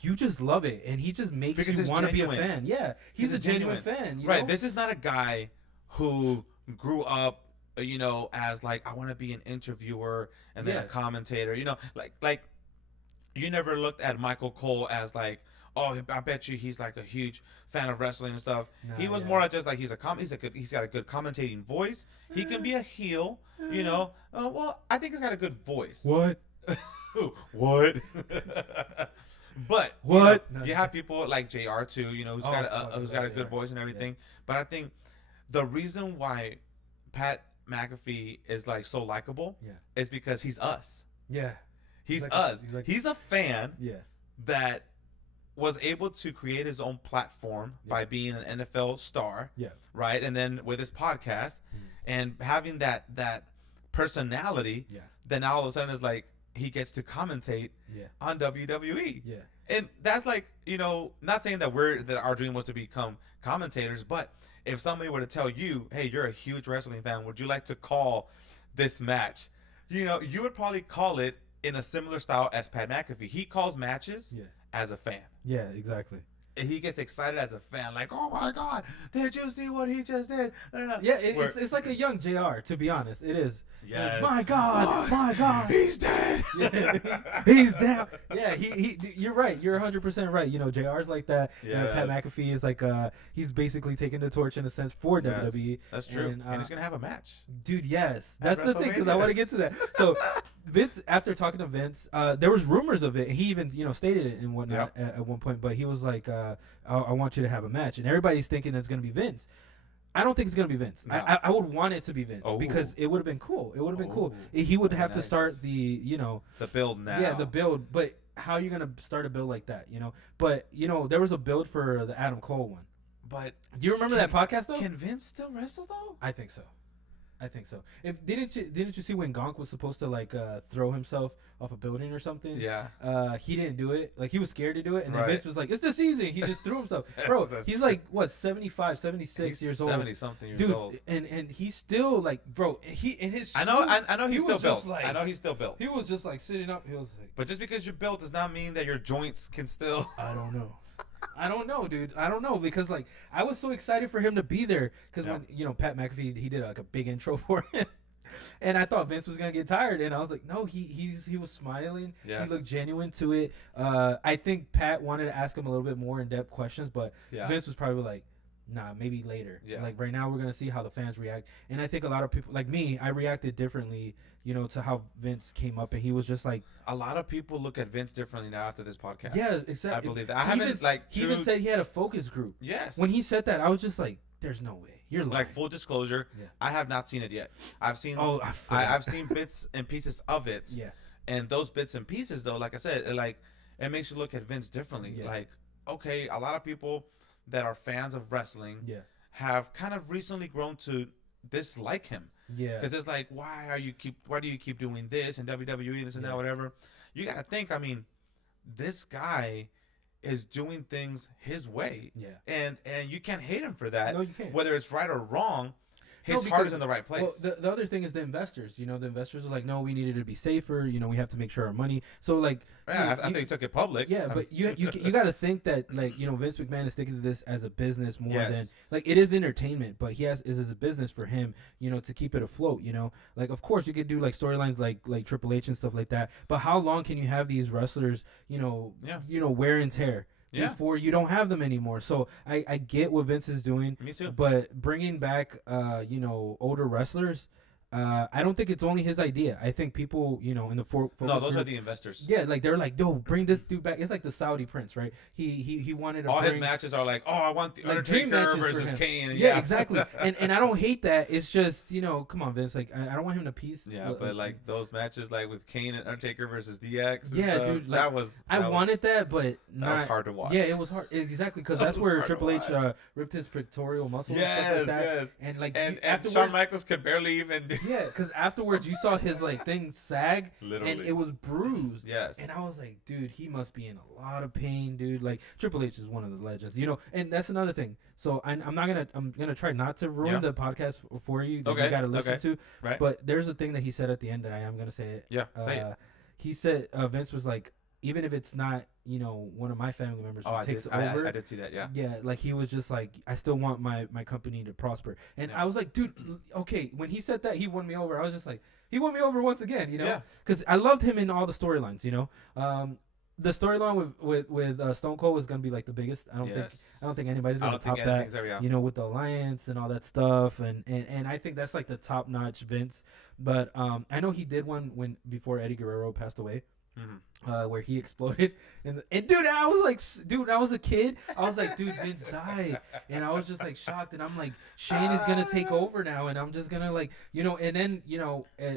you just love it, and he just makes you want to be a fan. Yeah, he's a genuine fan. You know? This is not a guy who grew up, as like, I want to be an interviewer and then a commentator. Like you never looked at Michael Cole as like, oh, I bet you he's like a huge fan of wrestling and stuff. No, he was more like just like he's got a good commentating voice. He can be a heel, well, I think he's got a good voice. What? What? But you have people like JR too, who's got a good voice and everything. Yeah. But I think the reason why Pat McAfee is like so likable is because he's us. Yeah. He's us. He's a fan that was able to create his own platform by being an NFL star. Yeah. Right? And then with his podcast and having that personality, then all of a sudden it's like he gets to commentate on WWE. Yeah. And that's like, not saying that our dream was to become commentators, but if somebody were to tell you, hey, you're a huge wrestling fan, would you like to call this match? You would probably call it in a similar style as Pat McAfee. He calls matches as a fan. Yeah, exactly. he gets excited as a fan, like, oh my God, did you see what he just did? Yeah, it's like a young JR, to be honest. It is. Yes. Like, my God, he's dead. Yeah, he's down. Yeah, you're right. You're 100% right. You know, JR's like that. Yeah. Pat McAfee is like, he's basically taking the torch in a sense for WWE. That's true. And he's gonna have a match, dude. Yes, that's the thing, because I want to get to that. So, Vince, after talking to Vince, there was rumors of it. He even stated it and whatnot at one point. But he was like, I want you to have a match, and everybody's thinking it's gonna be Vince. I don't think it's going to be Vince. No. I would want it to be Vince because it would have been cool. It would have been cool. He would have to start the build now. Yeah, the build. But how are you going to start a build like that, But, there was a build for the Adam Cole one. But do you remember that podcast, though? Can Vince still wrestle, though? I think so. Didn't you see when Gonk was supposed to throw himself off a building or something? Yeah. He didn't do it. Like, he was scared to do it, and then Vince was like, "It's the season." He just threw himself. Bro, he's like what, 75, 76 years old. 70-something years old. And he's still like, bro. He in his. I know he's still built. I know he's still built. He was just like sitting up. He was like. But just because you're built does not mean that your joints can still. I don't know, dude. I don't know, because like I was so excited for him to be there because when Pat McAfee, he did like a big intro for him, and I thought Vince was gonna get tired, and I was like, no, he was smiling. Yes. He looked genuine to it. I think Pat wanted to ask him a little bit more in-depth questions, but Vince was probably like, nah, maybe later. Yeah. Like right now we're gonna see how the fans react, and I think a lot of people like me, I reacted differently. To how Vince came up, and he was just like. A lot of people look at Vince differently now after this podcast. Yeah, exactly. I believe that. I haven't He even said he had a focus group. Yes. When he said that, I was just like, "There's no way you're lying." Like, full disclosure, I have not seen it yet. I've seen. I've seen bits and pieces of it. Yeah. And those bits and pieces, though, like I said, it makes you look at Vince differently. Yeah. Like, okay, a lot of people that are fans of wrestling have kind of recently grown to dislike him. Yeah, because it's like, why do you keep doing this and WWE, this and that, whatever. You gotta think. I mean, this guy is doing things his way. Yeah, and you can't hate him for that. No, you can't. Whether it's right or wrong. His heart is in the right place. Well, the other thing is the investors. The investors are like, no, we needed to be safer. We have to make sure our money. So like, I think he took it public. Yeah, but you got to think that like Vince McMahon is thinking of this as a business more than like it is entertainment, but it is a business for him. To keep it afloat. Like of course you could do like storylines like Triple H and stuff like that. But how long can you have these wrestlers? Wear and tear. Before you don't have them anymore. So I get what Vince is doing. Me too. But bringing back, older wrestlers, I don't think it's only his idea. I think people, in the no, those are the investors. Yeah, like they're like, "Yo, bring this dude back." It's like the Saudi prince, right? He wanted to his matches are like, "Oh, I want the Undertaker versus Cain." Yeah, exactly. and I don't hate that. It's just come on, Vince. Like I don't want him to piece. Yeah, but like those matches, like with Cain and Undertaker versus DX. Yeah, stuff, dude. Like, I wanted that, but that was hard to watch. Yeah, it was hard. Exactly, because that's where Triple H ripped his pectoral muscle. Yes, and stuff like that. Yes. And like and Shawn Michaels could barely even. Yeah, because afterwards you saw his like thing sag, literally, and it was bruised. Yes. And I was like, dude, he must be in a lot of pain, dude. Like Triple H is one of the legends, and that's another thing. So I'm gonna try not to ruin the podcast for you. That you got to listen to. Right. But there's a thing that he said at the end that I am gonna say it. Yeah. Say it. He said Vince was like, even if it's not one of my family members who takes over. I did see that. Yeah. Yeah, like he was just like, I still want my company to prosper, and I was like, dude, okay. When he said that, he won me over. I was just like, he won me over once again, because I loved him in all the storylines. The storyline with Stone Cold was gonna be like the biggest. I don't think anybody's gonna top that. With the alliance and all that stuff, and I think that's like the top notch Vince. But I know he did one before Eddie Guerrero passed away. Mm-hmm. Where he exploded, and dude, I was like, dude, I was a kid. I was like, dude, Vince died, and I was just like shocked, and I'm like, Shane is gonna take over now, and I'm just gonna like, and then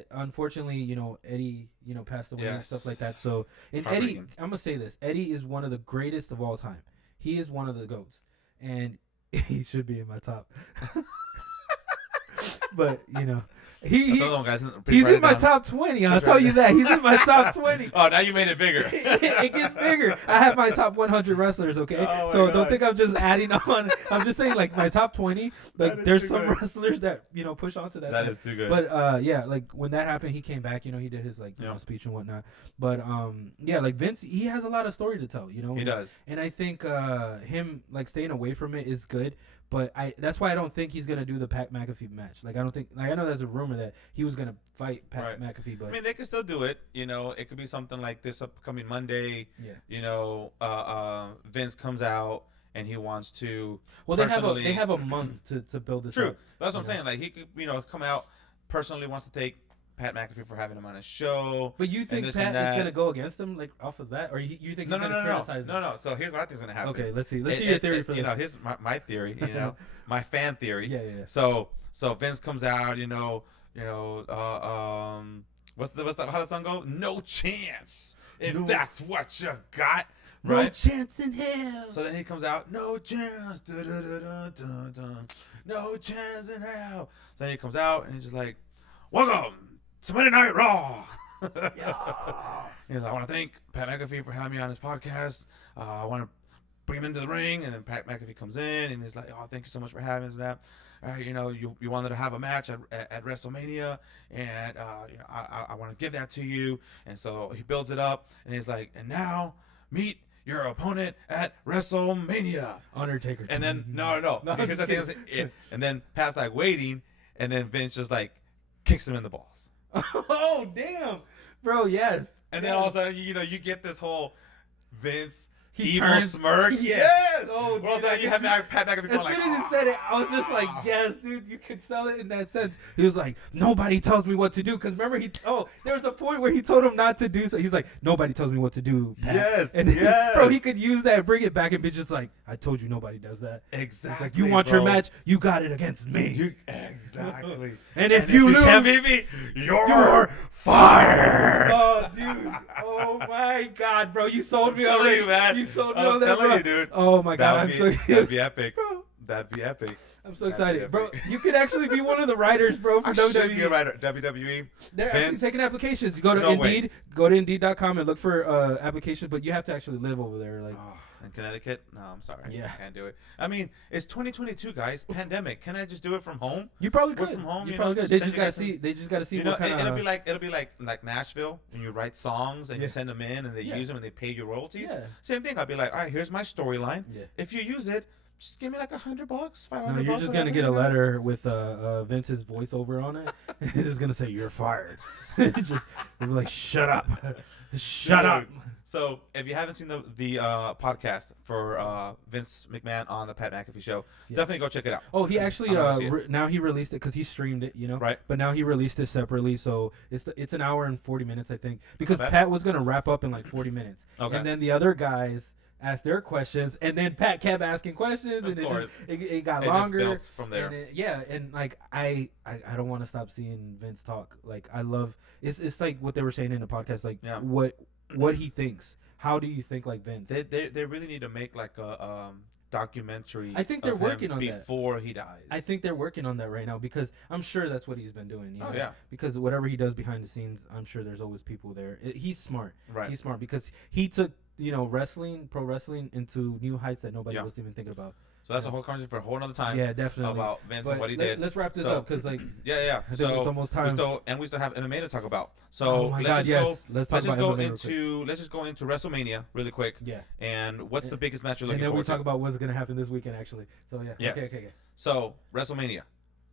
unfortunately, Eddie, passed away and stuff like that. So, and Eddie, I'm gonna say this, Eddie is one of the greatest of all time. He is one of the GOATs, and he should be in my top. But He's in my top 20. I'll tell you that. He's in my top 20. Oh, now you made it bigger. It gets bigger. I have my top 100 wrestlers, okay? So don't think I'm just adding on. I'm just saying, like, my top 20, like, there's some wrestlers that, push onto that. That is too good. But, yeah, like, when that happened, he came back, he did his, like, speech and whatnot. But, yeah, like, Vince, he has a lot of story to tell, He does. And I think him, like, staying away from it is good. But that's why I don't think he's gonna do the Pat McAfee match. Like, I don't think. Like, I know there's a rumor that he was gonna fight Pat McAfee, but I mean, they could still do it. It could be something like this upcoming Monday. Yeah. Vince comes out and he wants to. Well, they have a month to build this. True. Up, That's what I'm saying. Like, he could, come out personally, wants to take Pat McAfee for having him on his show. But you think Pat is gonna go against him, like, off of that, or you think he's gonna criticize him? No. So here's what I think is gonna happen. Okay, let's see. Let's see your theory for this. Here's my theory. My fan theory. Yeah. So Vince comes out. What's the how the song go? No chance. If that's what you got. Right? No chance in hell. So then he comes out, no chance, no chance in hell. So then he comes out and he's just like, welcome to Monday Night Raw. He's like, I want to thank Pat McAfee for having me on his podcast. I want to bring him into the ring. And then Pat McAfee comes in and he's like, oh, thank you so much for having us. That. You wanted to have a match at WrestleMania, and I want to give that to you. And so he builds it up, and he's like, and now meet your opponent at WrestleMania, Undertaker. And then no. See, here's the thing, and then Pat's like waiting, and then Vince just like kicks him in the balls. Oh damn, bro! Yes. And then all of a sudden, you get this whole Vince. Evil turns, smirk. Yeah. Yes. Oh, well, so you have Pat McAfee going like. As soon as he said it, I was just like, yes, dude, you could sell it in that sense. He was like, nobody tells me what to do. Because remember, there was a point where he told him not to do so. He's like, nobody tells me what to do, Pat. Yes. And then, bro, he could use that, bring it back, and be just like, I told you nobody does that. Exactly. Like, you want your match, you got it against me. Exactly. And if you lose, can't beat me, you're fired. Oh, dude. Oh, my God, bro. You sold me already. You, man. You sold me on that, bro. You, dude. Oh my God, that'd be epic. Bro. That'd be epic. I'm so excited, bro. You could actually be one of the writers, bro, for WWE. Should be a writer. WWE. They're actually taking applications. You go to Indeed. Go to Indeed.com and look for applications, but you have to actually live over there, like. In Connecticut? No, I'm sorry. Yeah. I can't do it. I mean, it's 2022, guys. Pandemic. Can I just do it from home? You probably could. Work from home. You probably could. They just gotta see. They just gotta see what kind of. It'll be like Nashville, and you write songs and you send them in, and they use them and they pay you royalties. Yeah. Same thing. I'll be like, all right, here's my storyline. Yeah. If you use it, just give me like $100, $500. No, you're just gonna get a letter with Vince's voiceover on it. It's just gonna say you're fired. It's just it'll be like, shut up, shut up. So if you haven't seen the podcast for Vince McMahon on the Pat McAfee show, definitely go check it out. Oh, he actually now he released it because he streamed it, Right. But now he released it separately, so it's an hour and 40 minutes, I think, because Pat was gonna wrap up in like 40 minutes, and then the other guys asked their questions, and then Pat kept asking questions, and it got longer. Just built from there. And like I don't want to stop seeing Vince talk. Like I love it's like what they were saying in the podcast, like what he thinks. How do you think like Vince? They really need to make like a documentary. I think they're working on that before he dies. I think they're working on that right now because I'm sure that's what he's been doing. You know? Yeah. Because whatever he does behind the scenes, I'm sure there's always people there. He's smart. Right. He's smart because he took wrestling, pro wrestling into new heights that nobody was even thinking about. So that's a whole conversation for a whole other time. Yeah, definitely. About Vince and what he did. Let's wrap this up because like. Yeah. I think it's almost time. We still have MMA to talk about. So let's just go into WrestleMania really quick. Yeah. And what's the biggest match you're looking forward to? And then we talk about what's going to happen this weekend actually. So yeah. Yes. Okay. So WrestleMania,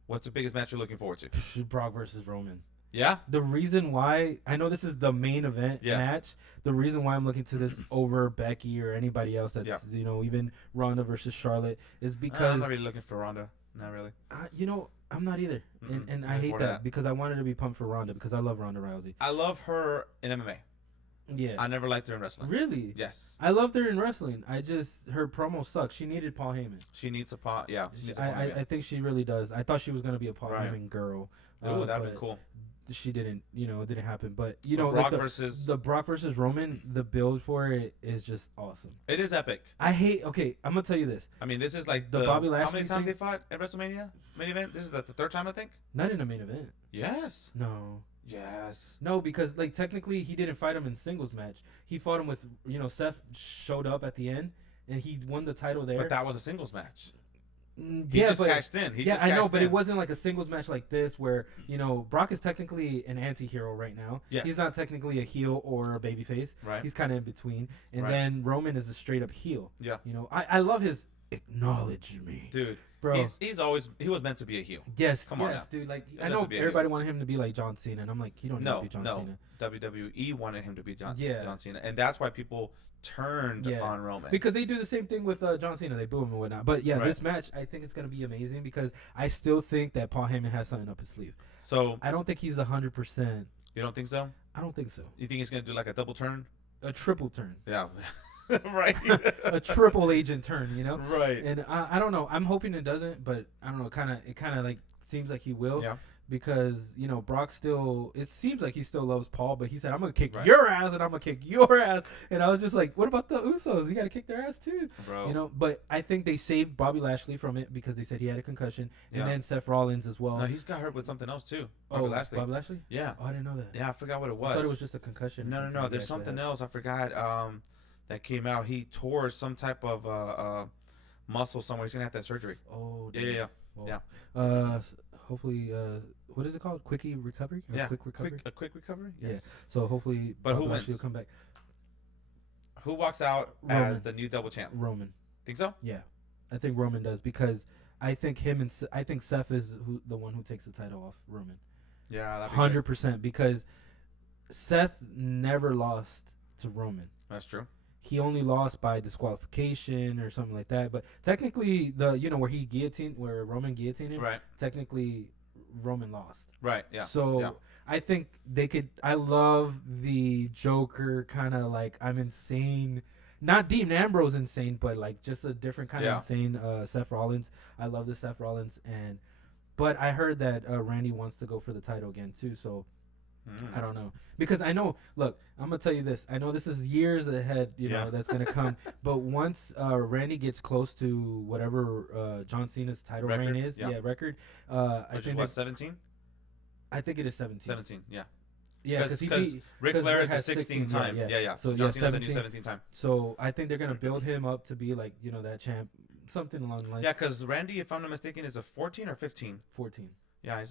what's the biggest match you're looking forward to? Brock versus Roman. Yeah. The reason why I know this is the main event match. The reason why I'm looking to this over Becky or anybody else that's even Ronda versus Charlotte is because I'm not really looking for Ronda. Not really. I'm not either, and I hate that because I wanted to be pumped for Ronda because I love Ronda Rousey. I love her in MMA. Yeah. I never liked her in wrestling. Really? Yes. I loved her in wrestling. Her promo sucks. She needed Paul Heyman. She needs a Paul. Yeah. I think she really does. I thought she was gonna be a Paul Heyman girl. Ooh, that'd be cool. she didn't, it didn't happen. But Brock like versus the Brock versus Roman, the build for it is just awesome. It is epic. Okay, I'm gonna tell you this. I mean, this is like the Bobby Lashley. How many times they fought at WrestleMania main event? This is the third time, I think. Not in a main event. Yes. No. Yes. No, because like technically he didn't fight him in singles match. He fought him with Seth showed up at the end and he won the title there. But that was a singles match. He Yeah, just but, cashed in. I know, but it wasn't like a singles match like this where, Brock is technically an anti-hero right now. Yes. He's not technically a heel or a babyface. Right. He's kind of in between. And then Roman is a straight up heel. Yeah. I love his acknowledge me. Dude. Bro. He was meant to be a heel. Yes. Come on now. Dude. Like, I know everybody wanted him to be like John Cena. And I'm like, you don't need to be John Cena. WWE wanted him to be John Cena. And that's why people turned on Roman. Because they do the same thing with John Cena. They boo him and whatnot. But yeah, this match, I think it's going to be amazing because I still think that Paul Heyman has something up his sleeve. So I don't think he's 100%. You don't think so? I don't think so. You think he's going to do like a double turn? A triple turn. Yeah. Right. A triple agent turn, Right. And I don't know. I'm hoping it doesn't, but I don't know. It kind of like seems like he will. Yeah. Because Brock still, it seems like he still loves Paul, but he said, I'm gonna kick your ass and I'm gonna kick your ass. And I was just like, what about the Usos? You gotta kick their ass too, bro. But I think they saved Bobby Lashley from it because they said he had a concussion, and then Seth Rollins as well. No, he's got hurt with something else too. Bobby Lashley. Bobby Lashley? Yeah. Oh, I didn't know that. Yeah, I forgot what it was. I thought it was just a concussion. No. There's something else I forgot. That came out. He tore some type of muscle somewhere. He's gonna have that surgery. Oh. Yeah. Well, yeah. Hopefully, what is it called? Quickie recovery? Yeah. Quick recovery. A quick recovery. Yes. Yeah. So hopefully, but who wins? Will come back. Who walks out as the new double champ? Roman. Think so? Yeah, I think Roman does because I think I think Seth is the one who takes the title off Roman. Yeah, 100% because Seth never lost to Roman. That's true. He only lost by disqualification or something like that. But technically, where Roman guillotined him, right? Technically, Roman lost. Right. Yeah. So I think they could. I love the Joker kind of like I'm insane. Not Dean Ambrose insane, but like just a different kind of insane. Seth Rollins. I love the Seth Rollins but I heard that Randy wants to go for the title again too. So. I don't know because I know. Look, I'm gonna tell you this. I know this is years ahead. That's gonna come. But once Randy gets close to whatever John Cena's title reign is, record. I think what 17. I think it is 17. 17. Yeah. Yeah, because Ric Flair is a 16 time. Yeah. So John Cena's a new 17 time. So I think they're gonna build him up to be like that champ, something along the lines. Yeah, because Randy, if I'm not mistaken, is a 14 or 15. 14. Yeah,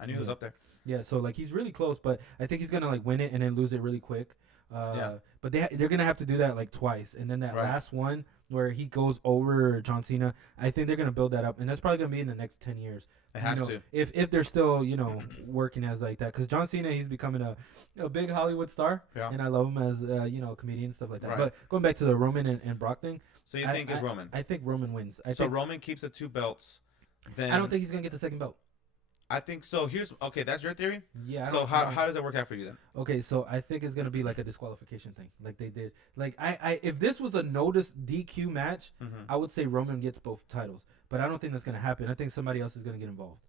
I knew he was up there. Yeah, so like he's really close, but I think he's gonna like win it and then lose it really quick. But they're gonna have to do that like twice, and then that last one where he goes over John Cena, I think they're gonna build that up, and that's probably gonna be in the next 10 years. It has to. If they're still working as like that, because John Cena, he's becoming a big Hollywood star, and I love him as comedian and stuff like that. Right. But going back to the Roman and Brock thing, so you think it's Roman? I think Roman wins. So Roman keeps the 2 belts. Then I don't think he's gonna get the second belt. I think so. That's your theory? Yeah. So how does it work out for you then? Okay, so I think it's gonna be like a disqualification thing, like they did. Like if this was a DQ match, I would say Roman gets both titles, but I don't think that's gonna happen. I think somebody else is gonna get involved,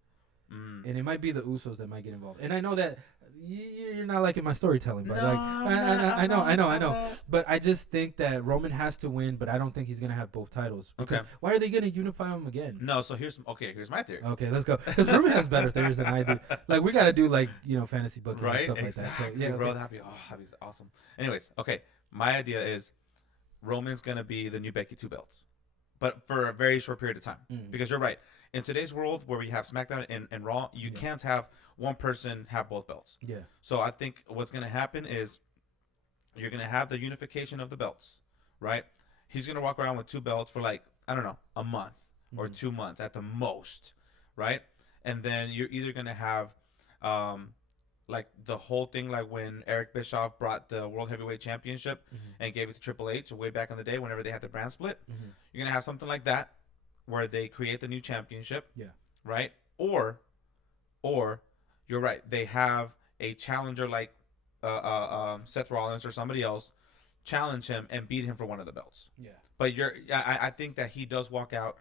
and it might be the Usos that might get involved. And I know that you're not liking my storytelling, but I know. But I just think that Roman has to win, but I don't think he's gonna have both titles. Okay. Why are they gonna unify them again? No. So here's my theory. Okay, let's go. Because Roman has better theories than I do. Like we gotta do like fantasy booking and stuff exactly, like that. So, yeah, bro, that'd be awesome. Anyways, okay, my idea is Roman's gonna be the new Becky 2 belts, but for a very short period of time. Because you're right. In today's world where we have SmackDown and Raw, you can't have one person have both belts. Yeah. So I think what's going to happen is you're going to have the unification of the belts, right? He's going to walk around with 2 belts for like, I don't know, a month or 2 months at the most, right? And then you're either going to have like the whole thing like when Eric Bischoff brought the World Heavyweight Championship and gave it to Triple H way back in the day whenever they had the brand split. You're going to have something like that where they create the new championship, right? Or you're right, they have a challenger like Seth Rollins or somebody else challenge him and beat him for one of the belts. Yeah. But I think that he does walk out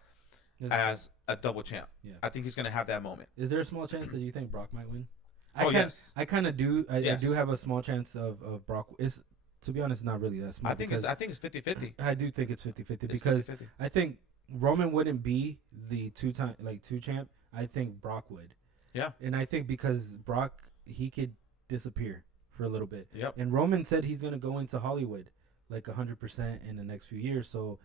as a double champ. Yeah. I think he's going to have that moment. Is there a small chance that you think Brock might win? I kind of do. I do have a small chance of Brock. Is to be honest, not really that small. I think it's 50-50. I do think it's 50-50 because 50-50. I think Roman wouldn't be the two champ. I think Brock would. Yeah. And I think because Brock, he could disappear for a little bit. Yep. And Roman said he's gonna go into Hollywood like 100% in the next few years. So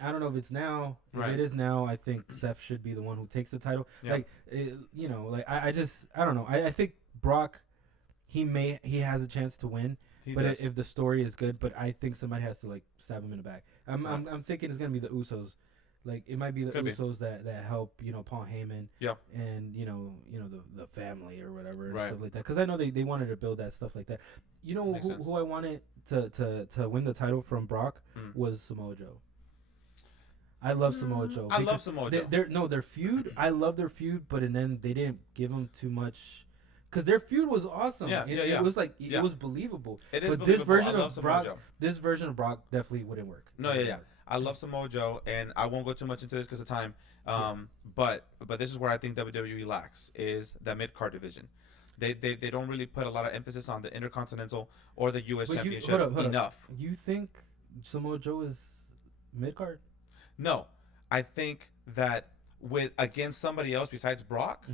I don't know if it's now. If it is now, I think Seth should be the one who takes the title. Yep. Like, I don't know. I think Brock, he has a chance to win. If the story is good, but I think somebody has to like stab him in the back. I'm thinking it's gonna be the Usos. Like it might be the Usos that help Paul Heyman. Yeah. And the family or whatever and stuff like that. Because I know they wanted to build that stuff like that. You know who I wanted to win the title from Brock was Samoa Joe. I love Samoa Joe. I love Samoa Joe. Their feud. I love their feud, but then they didn't give him too much. Because their feud was awesome. It was like it was believable. It is but believable. This version of Brock definitely wouldn't work. No, I love Samoa Joe, and I won't go too much into this because of time. But this is where I think WWE lacks is the mid card division. They don't really put a lot of emphasis on the Intercontinental or the U.S. Championship enough. You think Samoa Joe is mid card? No, I think that against somebody else besides Brock,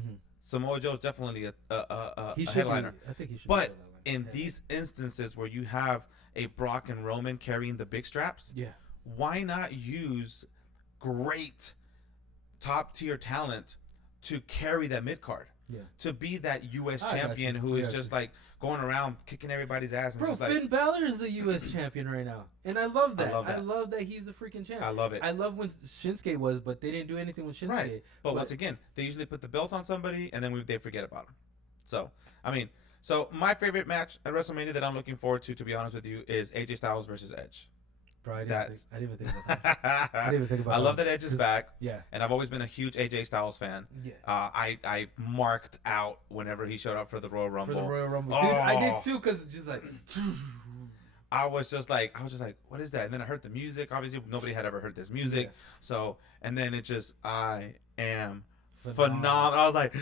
Samoa Joe is definitely a headliner. I think he should. But in these instances where you have a Brock and Roman carrying the big straps, why not use great top tier talent to carry that mid card? Yeah. To be that U.S. champion who is just like going around kicking everybody's ass. And just Finn Balor is the U.S. champion right now. And I love that. I love that he's the freaking champ. I love it. I love when Shinsuke was, but they didn't do anything with Shinsuke. Right. But once again, they usually put the belt on somebody and then they forget about him. So, my favorite match at WrestleMania that I'm looking forward to be honest with you, is AJ Styles versus Edge. Bro, I didn't even think about that. I love that Edge is back. Yeah. And I've always been a huge AJ Styles fan. Yeah. I marked out whenever he showed up for the Royal Rumble. Dude, I did too, because it's just like... I was just like, what is that? And then I heard the music. Obviously, nobody had ever heard this music. Yeah. So, and then it just, I am... phenomenal. I was like,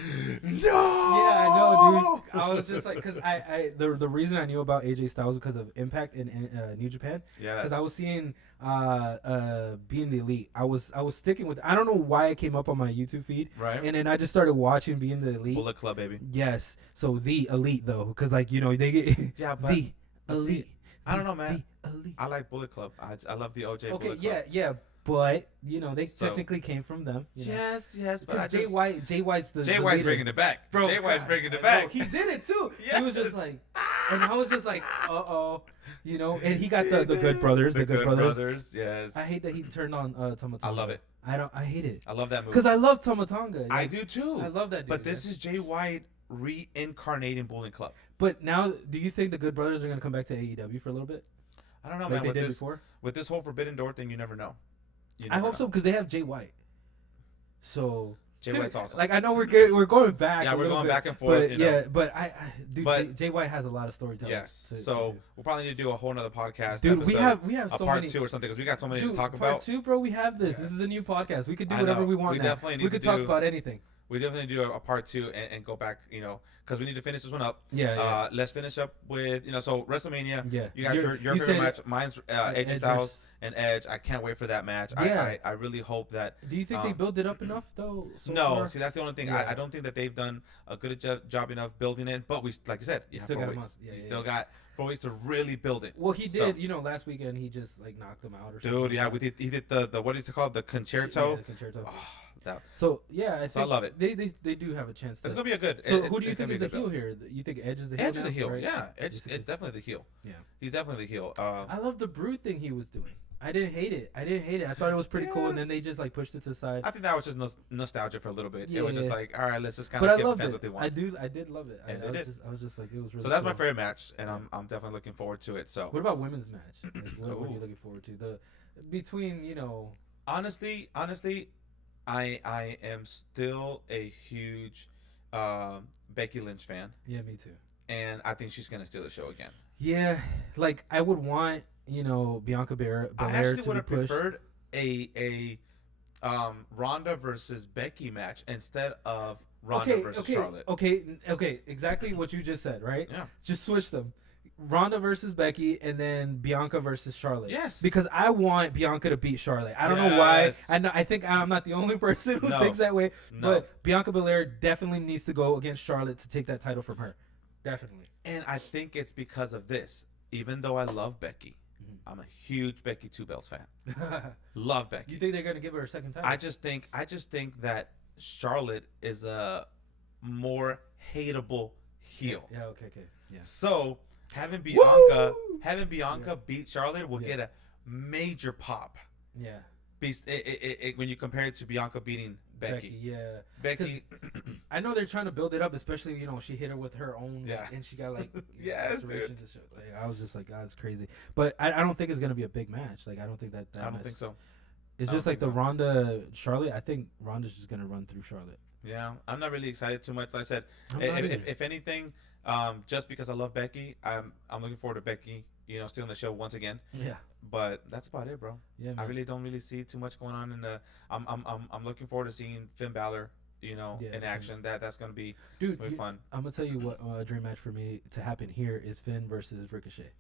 no. Yeah, I know, dude. I was just like, because the reason I knew about AJ Styles was because of Impact in New Japan. Yeah. Because I was seeing Being the Elite. I was sticking with. I don't know why it came up on my YouTube feed. Right. And then I just started watching Being the Elite. Bullet Club, baby. Yes. So the Elite though, because they get but the Elite. I don't know, man. I like Bullet Club. I love the OJ Bullet Club. Yeah. But they technically came from them. Yes. But Jay White's the Jay White's bringing it back. Bro, Jay White's bringing it back. He did it too. Yes. He was just like, and I was just like, and he got the Good Brothers. The Good Brothers. Yes. I hate that he turned on Tama Tonga. I love it. I hate it. I love that movie because I love Tama Tonga. I do too. I love that dude. But this is Jay White reincarnating Bullet Club. But now, do you think the Good Brothers are gonna come back to AEW for a little bit? I don't know, like man. They did before? With this whole Forbidden Door thing, you never know. I hope so, because they have Jay White. So Jay White's awesome. Like, I know we're going back. Yeah, we're going back and forth. But Jay White has a lot of storytelling. Yes. So we'll probably need to do a whole nother podcast. Dude, we have so part many, 2 or something, because we got so many to talk about. Part 2, bro. We have this. Yes. This is a new podcast. We could do whatever we want. We could talk about anything. We definitely do a part 2 and go back, because we need to finish this one up. Yeah. Let's finish up with, so WrestleMania. Yeah. You got your favorite match. Mine's AJ Styles and Edge. I can't wait for that match. Yeah. I really hope that. Do you think they built it up enough though? No. See, that's the only thing. Yeah. I don't think that they've done a good job enough building it. But like you said, you have 4 weeks. You still got 4 weeks to really build it. Well, he did. Last weekend he just like knocked them out or something. Dude, yeah, he did the what is it called? The concerto. Yeah, the concerto. Oh, so yeah, I love it. They do have a chance. It's gonna be a good. So who do you think is the heel here? You think Edge is the heel? Edge is the heel. Right? Yeah, Edge. It's definitely the heel. Yeah, he's definitely the heel. I love the Brood thing he was doing. I didn't hate it. I thought it was pretty cool, and then they just like pushed it to the side. I think that was just nostalgia for a little bit. Yeah, it was just like, all right, let's just kind of give the fans what they want. I did love it. I was just like, it was really. So that's my favorite match, and I'm definitely looking forward to it. So what about women's match? Like, what are you looking forward to? Between Honestly, I am still a huge Becky Lynch fan. Yeah, me too. And I think she's gonna steal the show again. Yeah, like I would want Bianca Belair I actually would have preferred a Ronda versus Becky match instead of Ronda versus Charlotte. Okay, exactly what you just said, right? Yeah. Just switch them. Ronda versus Becky, and then Bianca versus Charlotte. Yes. Because I want Bianca to beat Charlotte. I don't know why. I think I'm not the only person who thinks that way. No. But Bianca Belair definitely needs to go against Charlotte to take that title from her. Definitely. And I think it's because of this. Even though I love Becky, I'm a huge Becky Two Belts fan. Love Becky. You think they're gonna give her a second title? I just think that Charlotte is a more hateable heel. Yeah. Okay. Yeah. So having Bianca beat Charlotte will get a major pop. Yeah. When you compare it to Bianca beating Becky. Yeah. Becky. I know they're trying to build it up, especially she hit her with her own, and she got like yes, dude. Like, I was just like, God, it's crazy. But I don't think it's gonna be a big match. Like I don't think that. I don't think so. It's just like the Ronda Charlotte. I think Ronda's just gonna run through Charlotte. Yeah, I'm not really excited too much. Like I said, if anything, just because I love Becky, I'm looking forward to Becky, still on the show once again. Yeah. But that's about it, bro. Yeah, man. I really don't see too much going on in the. I'm looking forward to seeing Finn Balor, in action. That's gonna be fun. I'm gonna tell you what a dream match for me to happen here is Finn versus Ricochet,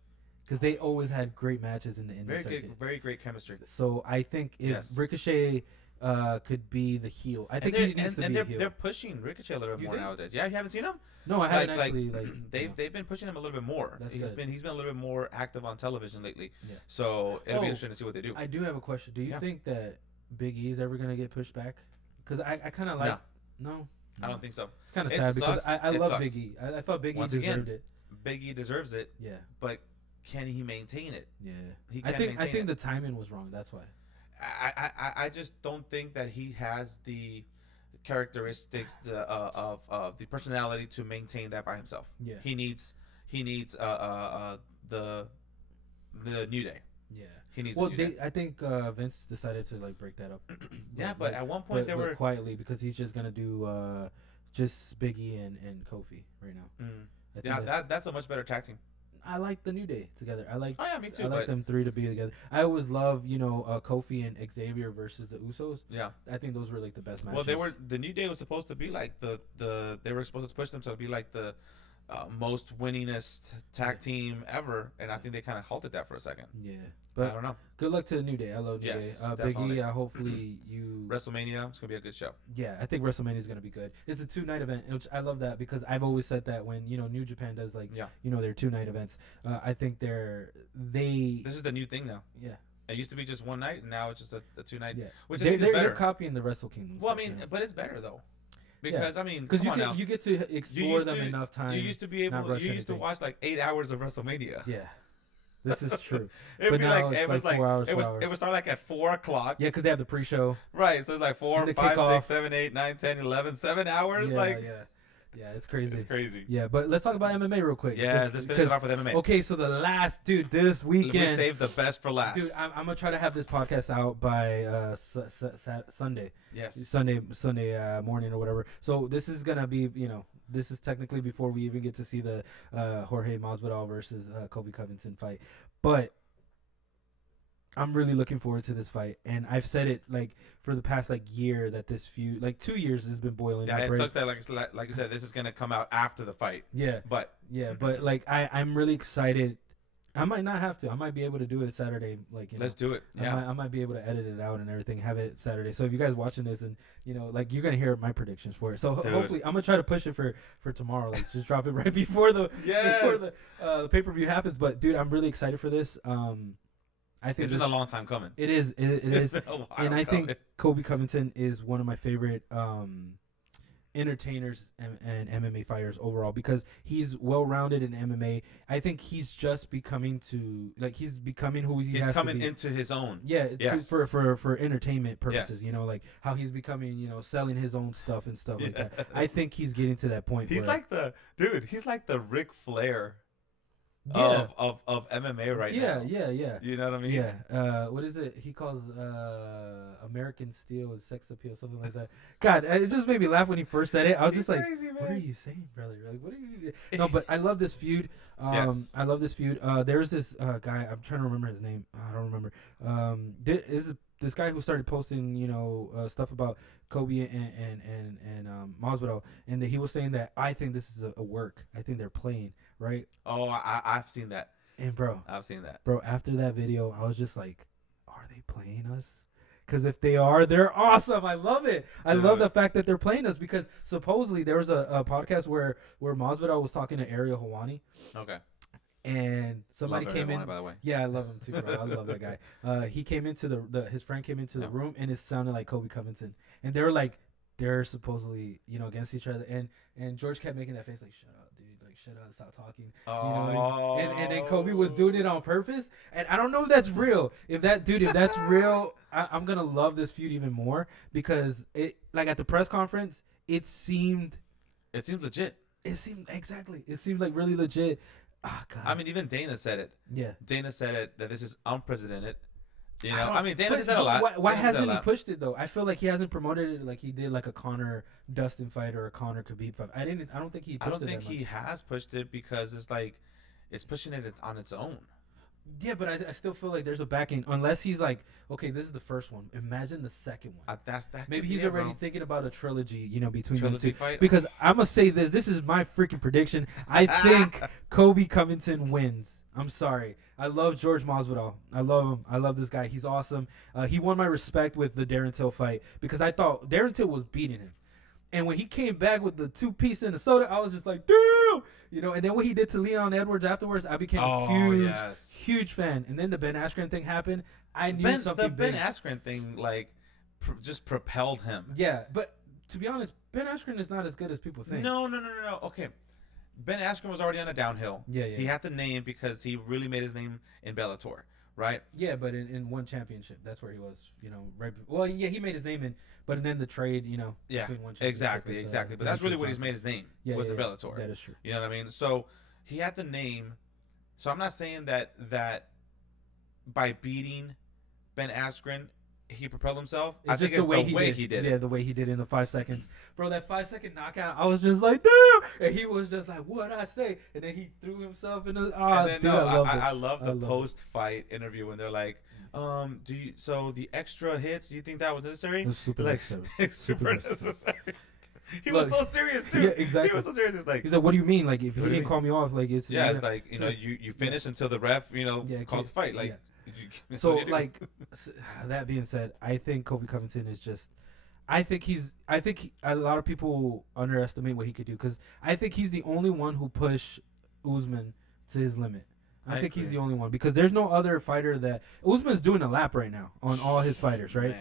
because they always had great matches in the indie circuit. Very great chemistry. So I think if Ricochet could be the heel, I think he needs to be a heel. They're pushing Ricochet a little bit more nowadays. Yeah, you haven't seen him? No, I haven't actually. They've been pushing him a little bit more. He's been a little bit more active on television lately. Yeah. So it'll be interesting to see what they do. I do have a question. Do you think that Big E is ever gonna get pushed back? Because I kind of like. No. I don't think so. It's kind of sad because I love Big E. I thought Big E deserved it. Big E deserves it. Yeah. But can he maintain it? Yeah. I think the timing was wrong. That's why. I just don't think that he has the characteristics of the personality to maintain that by himself. Yeah. He needs the New Day. Yeah. He needs. I think Vince decided to break that up. But at one point they were quietly, because he's just gonna do just Big E and Kofi right now. Yeah, that's a much better tag team. I like the New Day together. Me too. I like them three to be together. I always love Kofi and Xavier versus the Usos. Yeah, I think those were the best matches. Well, the New Day was supposed to be they were supposed to push themselves to be the most winningest tag team ever, and I think they kind of halted that for a second. Yeah, but I don't know. Good luck to the New Day. I love New Day. Big E, hopefully you. WrestleMania, it's gonna be a good show. Yeah, I think WrestleMania is gonna be good. It's a 2-night event, which I love that, because I've always said that when New Japan does their 2-night events. I think This is the new thing now. Yeah. It used to be just one night, and now it's just a 2-night. Yeah. Which I think is better. They're copying the Wrestle Kingdom. Well, but it's better though. Because you get to explore them enough time. You used to be able. You used to watch 8 hours of WrestleMania. Yeah, this is true. But now it was 4 hours. It would start at 4 o'clock. Yeah, because they have the pre-show. Right, so it's 4, 5, 6, 7, 8, 9, 10, 11, 7 hours. Yeah, it's crazy. It's crazy. Yeah, but let's talk about MMA real quick. Yeah, let's finish it off with MMA. Okay, so this weekend. We saved the best for last. Dude, I'm gonna try to have this podcast out by Sunday. Yes. Sunday morning or whatever. So this is gonna be, this is technically before we even get to see the Jorge Masvidal versus Colby Covington fight, but I'm really looking forward to this fight, and I've said it for the past year that this feud, 2 years, has been boiling. Yeah, it sucks that like you said, this is gonna come out after the fight. Yeah, but I'm really excited. I might not have to. I might be able to do it Saturday. Let's do it. Yeah, I might be able to edit it out and everything. Have it Saturday. So if you guys watching this and you're gonna hear my predictions for it. So hopefully I'm gonna try to push it for tomorrow. Just drop it right before the pay-per-view happens. But dude, I'm really excited for this. I think it's been a long time coming. It is. It is. Been a while and I think Colby Covington is one of my favorite entertainers and MMA fighters overall, because he's well-rounded in MMA. I think he's just becoming he's becoming who he has to be. He's coming into his own. Yeah, yes. for entertainment purposes. Yes. How he's becoming, selling his own stuff and stuff like that. I think he's getting to that point. He's he's like the Ric Flair of MMA right now. Yeah. You know what I mean? Yeah. What is it? He calls American Steel his sex appeal, something like that. God, it just made me laugh when he first said it. I was just like, crazy, what are you saying, brother? What are you? No, but I love this feud. Yes. I love this feud. There's this guy. I'm trying to remember his name. I don't remember. This is this guy who started posting, stuff about Kobe and Masvidal, and that he was saying that I think this is a work. I think they're playing, right? Oh, I've seen that. And bro, I've seen that. Bro, after that video, I was just like, are they playing us? Because if they are, they're awesome. I love it. I love the fact that they're playing us, because supposedly there was a podcast where Masvidal was talking to Ariel Helwani. Okay. And somebody came in. By the way. Yeah, I love him too, bro. I love that guy. He came into his friend came into the room, and it sounded like Kobe Covington. And they were like, they're supposedly, against each other. And George kept making that face like, shut up, dude. Like, shut up, stop talking. And then Kobe was doing it on purpose. And I don't know if that's real. If that's real, I'm going to love this feud even more, because it, like, at the press conference, it seemed legit. It seemed like really legit. Oh, God. I mean, even Dana said it. Yeah. Dana said it, that this is unprecedented. Dana said a lot. Why hasn't he pushed it though? I feel like he hasn't promoted it like he did like a Conor Dustin fight or a Conor Khabib fight. I don't think he pushed it. I don't think he has pushed it, because it's pushing it on its own. Yeah, but I still feel like there's a backing, unless he's like, okay, this is the first one. Imagine the second one. Maybe he's already thinking about a trilogy, between the two. Fight. Because I'm gonna say this. This is my freaking prediction. I think Kobe Covington wins. I'm sorry. I love George Masvidal. I love him. I love this guy. He's awesome. He won my respect with the Darren Till fight, because I thought Darren Till was beating him. And when he came back with the 2-piece and the soda, I was just like, damn! And then what he did to Leon Edwards afterwards, I became a huge fan. And then the Ben Askren thing happened. I knew something big. The Ben Askren thing, just propelled him. Yeah, but to be honest, Ben Askren is not as good as people think. No. Okay. Ben Askren was already on a downhill. Yeah. He had the name because he really made his name in Bellator, right? Yeah, but in one championship, that's where he was, right. Well, yeah, he made his name but then the trade, yeah, between one exactly. But that's really what he's made his name, was in Bellator. That is true. You know what I mean? So he had the name. So I'm not saying that by beating Ben Askren, he propelled himself. I think it's the way he did it. Yeah, the way he did it in the 5 seconds. Bro, that 5-second knockout, I was just like, dude! And he was just like, what'd I say? And then he threw himself in the... I love the post-fight interview when they're like, so the extra hits, do you think that was necessary? It was super necessary. Super necessary. He was so serious, too. Yeah, exactly. He was so serious. He's like, what do you mean? Like, if he didn't call me off, like, it's... Yeah, it's like, you finish until the ref, calls the fight. Like... Yeah. So, like, that being said, I think Kobe Covington is just... I think a lot of people underestimate what he could do, because I think he's the only one who pushed Usman to his limit. I think he's the only one, because there's no other fighter that... Usman's doing a lap right now on all his fighters, right?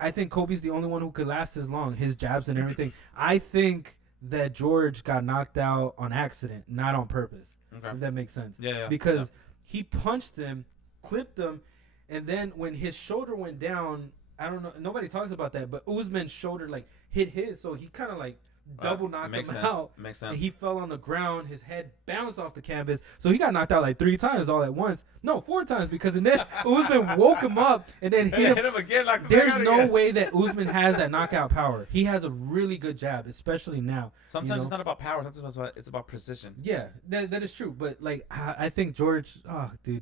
I think Kobe's the only one who could last as long, his jabs and everything. I think that George got knocked out on accident, not on purpose. Okay. If that makes sense. Yeah. Because he punched him, clipped him, and then when his shoulder went down, I don't know, nobody talks about that, but Usman's shoulder hit his, so he kind of double knocked him out. Makes sense. And he fell on the ground, his head bounced off the canvas, so he got knocked out 3 times all at once. No, 4 times, because then Usman woke him up and then hit him again. There's no way that Usman has that knockout power. He has a really good jab, especially now. Sometimes it's not about power, sometimes it's about precision. Yeah, that is true, but I think George,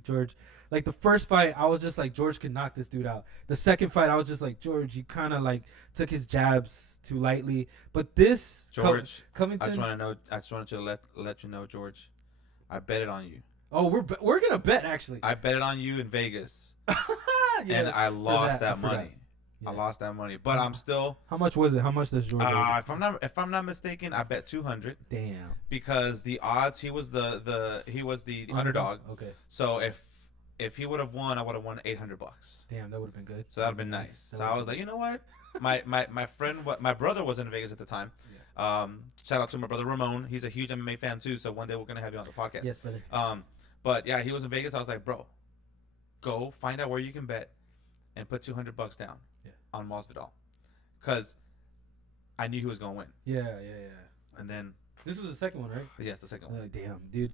George, the first fight, I was just like, George can knock this dude out. The second fight, I was just like, George, you kind of took his jabs too lightly. But this, George, Covington, I just wanted to let you know, George, I bet it on you. Oh, we're gonna bet, actually. I bet it on you in Vegas, and I lost that money. Yeah. I lost that money, but I'm still. How much was it? How much does George? If I'm not mistaken, I bet 200. Damn. Because the odds, he was the underdog. Okay. So if he would have won, I would have won $800. Damn, that would have been good. So that would have been nice. So I was like, you know what? My brother was in Vegas at the time. Yeah. Shout out to my brother Ramon. He's a huge MMA fan too. So one day we're gonna have you on the podcast. Yes, brother. But yeah, he was in Vegas. I was like, bro, go find out where you can bet, and put $200 down on Masvidal, because I knew he was gonna win. Yeah. And then. This was the second one, right? Yes, the second one. Damn, dude.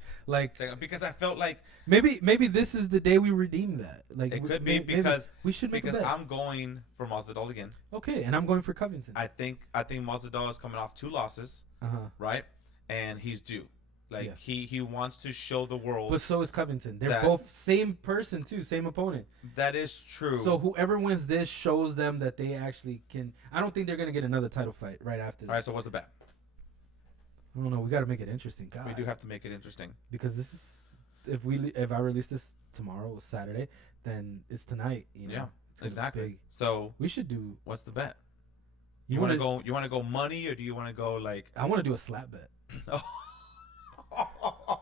Because I felt like maybe this is the day we redeem that. It could be because we should make a bet. I'm going for Masvidal again. Okay, and I'm going for Covington. I think Masvidal is coming off 2 losses, right? And he's due. Like he wants to show the world. But so is Covington. They're both same person too, same opponent. That is true. So whoever wins this shows them that they actually can. I don't think they're gonna get another title fight right after this. All right. So what's the bet? I don't know. We got to make it interesting. God. We do have to make it interesting because this is if I release this tomorrow or Saturday, then it's tonight. You know? Yeah. Exactly. So we should do. What's the bet? You want to go? You want to go money, or do you want to go like? I want to do a slap bet.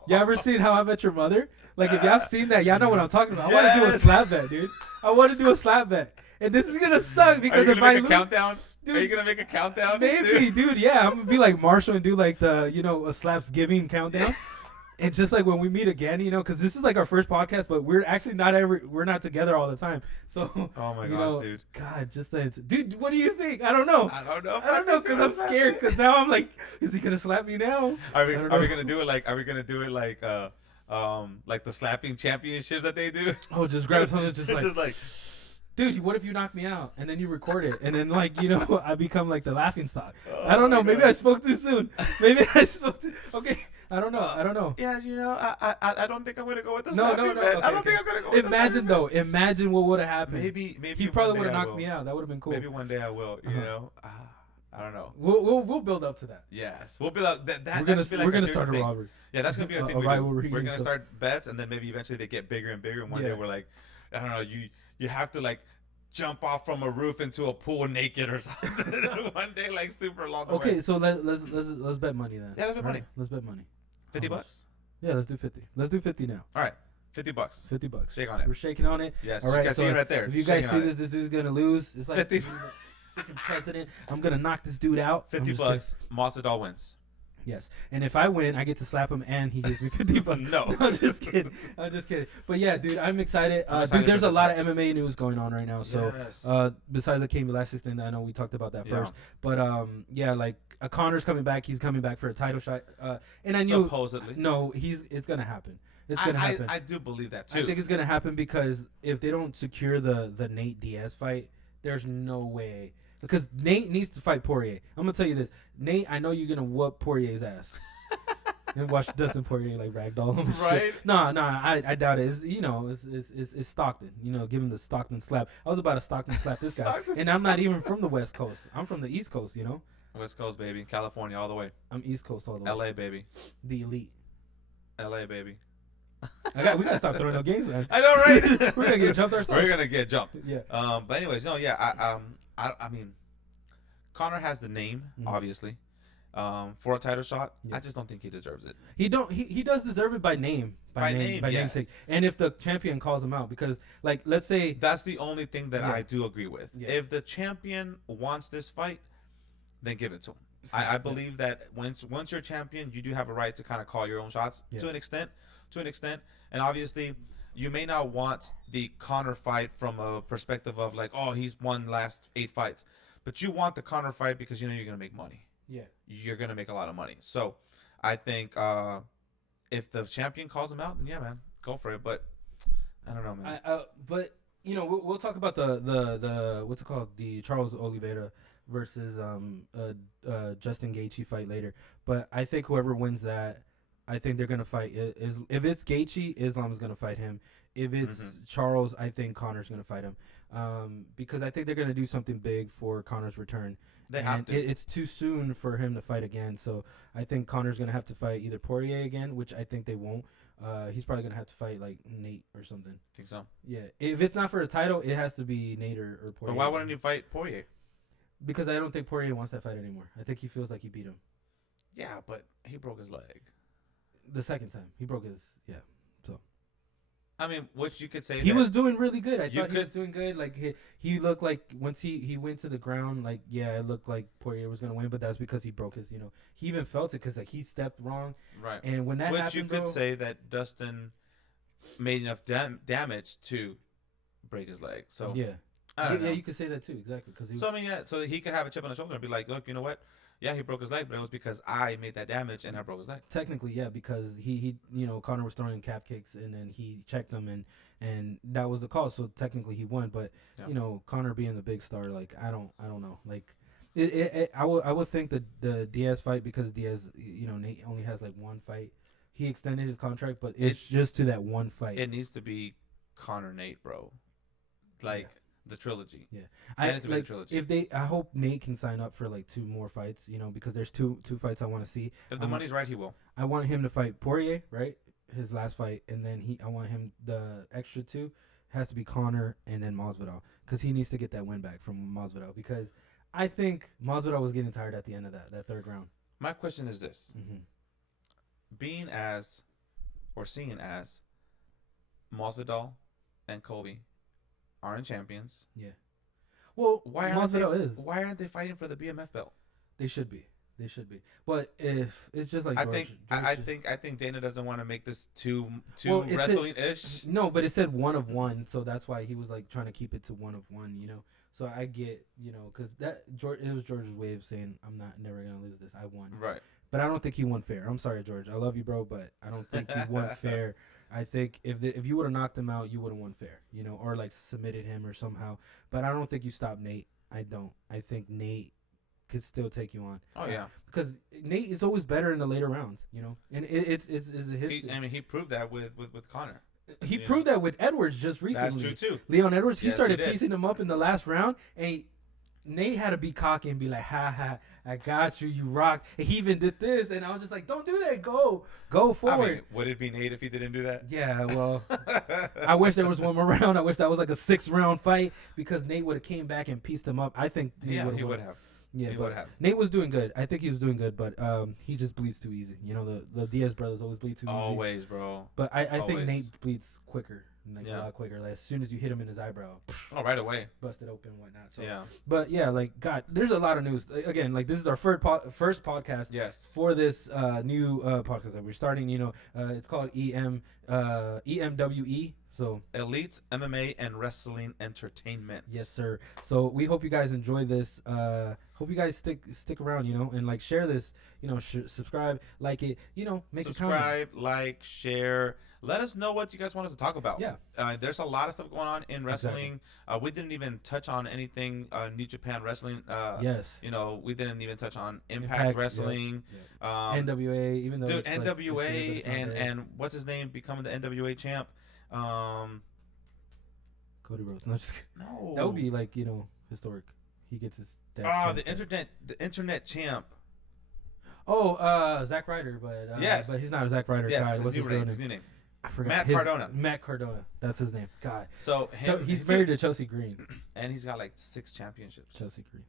You ever seen How I Met Your Mother? Like, if y'all seen that, y'all know what I'm talking about. I want to do a slap bet, dude. I want to do a slap bet, and this is gonna suck because if I lose, countdown, dude, are you gonna make a countdown? Maybe, dude. Yeah, I'm gonna be like Marshall and do like the a slaps giving countdown. And just like when we meet again, because this is like our first podcast, but we're actually we're not together all the time. So, oh my gosh, dude. God, dude, what do you think? I don't know. I don't know. I don't know because I'm scared. Because now I'm like, is he gonna slap me now? Are we gonna do it like? Are we gonna do it like the slapping championships that they do? Oh, just grab something, just like. Dude, what if you knock me out and then you record it and then I become like the laughing stock? I don't know. Maybe I spoke too soon. Okay. I don't know. Yeah, I don't think I'm gonna go with the slapping bet. Okay, I don't think I'm gonna go with Imagine though. Imagine what would have happened. Maybe he probably would have knocked me out. That would have been cool. Maybe one day I will. I don't know. We'll build up to that. Yes, we'll build up. We're gonna start a rivalry. Yeah, that's gonna be a thing. We're gonna start bets, and then maybe eventually they get bigger and bigger. And one day we're like, I don't know, you have to like jump off from a roof into a pool naked or something. One day, like super long. Okay, so let's bet money then. Yeah, let's bet money. Let's bet money. $50? Yeah, let's do 50. Let's do 50 now. All right, $50. $50. Shake on it. We're shaking on it. Yes. All right. You guys see it right there. If you guys see this dude's gonna lose. It's like 50. Freaking president. I'm gonna knock this dude out. $50. Masvidal wins. Yes, and if I win, I get to slap him, and he gives me $50. No, I'm just kidding. But yeah, dude, I'm excited. Dude, there's a lot of MMA news going on right now. So, besides the Cain Velásquez thing, I know we talked about that first. But yeah, like Connor's coming back. He's coming back for a title shot. And I knew supposedly. No, it's gonna happen. It's gonna happen. I do believe that too. I think it's gonna happen because if they don't secure the Nate Diaz fight, there's no way. Because Nate needs to fight Poirier. I'm gonna tell you this, Nate. I know you're gonna whoop Poirier's ass. And watch Dustin Poirier like ragdoll him. Right? No, I doubt it. It's Stockton. Give him the Stockton slap. I was about to Stockton slap this guy, and I'm not even from the West Coast. I'm from the East Coast. West Coast, baby. California all the way. I'm East Coast all the way. LA, baby. The elite. LA, baby. We gotta stop throwing no games, man. I know, right? We're gonna get jumped ourselves. We're gonna get jumped. Yeah. But anyways, no, yeah. I mean, Conor has the name, obviously, for a title shot. Yeah. I just don't think he deserves it. He does deserve it by name. By namesake. And if the champion calls him out, because like let's say that's the only thing that I do agree with. Yeah. If the champion wants this fight, then give it to him. I believe that once you're champion, you do have a right to kind of call your own shots to an extent. And obviously, you may not want the Conor fight from a perspective of like, oh, he's won last 8 fights. But you want the Conor fight because you're going to make money. Yeah. You're going to make a lot of money. So I think if the champion calls him out, then yeah, man, go for it. But I don't know, man. But, we'll talk about the what's it called? The Charles Oliveira versus Justin Gaethje fight later. But I think whoever wins that, I think they're going to fight. If it's Gaethje, Islam's going to fight him. If it's Charles, I think Conor's going to fight him. Because I think they're going to do something big for Conor's return. They have to. It's too soon for him to fight again. So I think Conor's going to have to fight either Poirier again, which I think they won't. He's probably going to have to fight like Nate or something. Think so? Yeah. If it's not for a title, it has to be Nate or Poirier. But why wouldn't he fight Poirier? Because I don't think Poirier wants that fight anymore. I think he feels like he beat him. Yeah, but he broke his leg. The second time. He broke his, so. I mean, which you could say he was doing really good. I thought he was doing good. Like he looked like once he went to the ground, like it looked like Poirier was gonna win, but that's because he broke his. He even felt it because like he stepped wrong. Right. And when that happened, you could say that Dustin made enough damage to break his leg. So yeah, I don't know. You could say that too, exactly. So he could have a chip on his shoulder and be like, look, you know what? Yeah, he broke his leg, but it was because I made that damage and I broke his leg. Technically, yeah, because he Conor was throwing calf kicks and then he checked them and that was the call. So technically he won, but Conor being the big star, like I don't know, like I would think that the Diaz fight, because Diaz Nate only has like one fight he extended his contract, but it's just to that one fight. It needs to be Conor Nate, bro. Like the trilogy. Yeah, the trilogy. If I hope Nate can sign up for like 2 more fights, you know, because there's two fights I want to see. If the money's right, he will. I want him to fight Poirier, right? His last fight, and then I want him the extra 2 has to be Conor and then Masvidal, because he needs to get that win back from Masvidal, because I think Masvidal was getting tired at the end of that 3rd round. My question is this: being as, or seeing as, Masvidal and Colby aren't champions. Yeah. Well, why aren't they fighting for the BMF belt? They should be. But if it's just like I think Dana doesn't want to make this too wrestling-ish. No, but it said 1 of 1, so that's why he was like trying to keep it to 1 of 1, you know. So I get, you know, because it was George's way of saying I'm never gonna lose this. I won. Right. But I don't think he won fair. I'm sorry, George. I love you, bro, but I don't think he won fair. I think if you would have knocked him out, you would have won fair, you know, or like submitted him or somehow. But I don't think you stopped Nate. I don't. I think Nate could still take you on. Oh yeah. Because Nate is always better in the later rounds, you know, and it's a history. He proved that with Conor. He proved that with Edwards just recently. That's true too. Leon Edwards, he started piecing him up in the last round, and Nate had to be cocky and be like, "Ha ha, I got you, you rock." And he even did this, and I was just like, "Don't do that, go forward." I mean, would it be Nate if he didn't do that? Yeah, well, I wish there was one more round. I wish that was like a 6-round fight, because Nate would have came back and pieced him up. I think he would have. Yeah, but Nate was doing good. I think he was doing good, but he just bleeds too easy. You know, the Diaz brothers always bleed too easy. Always, bro. But I think Nate bleeds quicker, like a lot quicker. Like as soon as you hit him in his eyebrow, right away, busted open and whatnot. So yeah. But yeah, like God, there's a lot of news. Again, like this is our first podcast. Yes. For this new podcast that we're starting. You know, it's called EMWE. So Elite MMA and Wrestling Entertainment. Yes, sir. So we hope you guys enjoy this. Hope you guys stick around, you know, and like share this, you know, subscribe, like it, you know, make subscribe, like, share. Let us know what you guys want us to talk about. Yeah. There's a lot of stuff going on in wrestling. Exactly. We didn't even touch on anything New Japan Wrestling. Yes. You know, we didn't even touch on Impact Wrestling. Yeah. NWA, even though NWA and what's his name becoming the NWA champ. Cody Rhodes. No, just kidding. No. That would be like, you know, historic. He gets his. The internet champ. Oh, Zack Ryder, but yes, but he's not a Zack Ryder guy. What's his real name? I forgot. Matt Cardona. That's his name. God. So he's married to Chelsea Green, and he's got like 6 championships. Chelsea Green.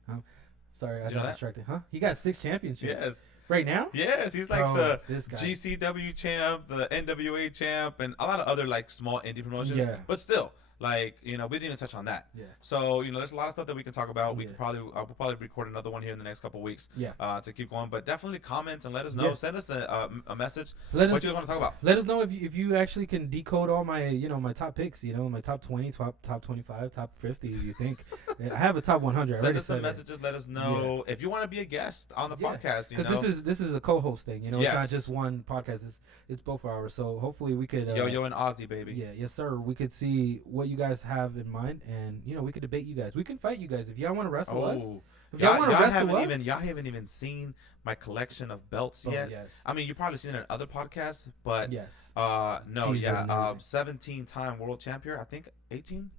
Sorry, I got distracted. Huh? He got 6 championships. Yes. Right now? Yes, he's like the GCW champ, the NWA champ, and a lot of other like small indie promotions. Yeah. But still, like, you know, we didn't even touch on that. Yeah. So, you know, there's a lot of stuff that we can talk about. We could probably we'll probably record another one here in the next couple of weeks. Yeah. To keep going, but definitely comment and let us know. Yeah. Send us a message. What you guys want to talk about. Let us know if you actually can decode all my, you know, my top picks. You know, my top 20, top 25, top 50. You think I have a top 100? Send us some messages. Let us know if you want to be a guest on the podcast. You know, because this is a co-host thing. You know, it's not just one podcast. It's both hours. So hopefully we could Yoyo and Ozzie, baby. Yeah, yes sir. We could see what you guys have in mind, and you know, we could debate you guys. We can fight you guys if y'all want to wrestle us. If y'all want to wrestle us. Y'all haven't even seen my collection of belts yet. Yes. I mean, you've probably seen it in other podcasts, but yes. 17-time world champion. I think 18.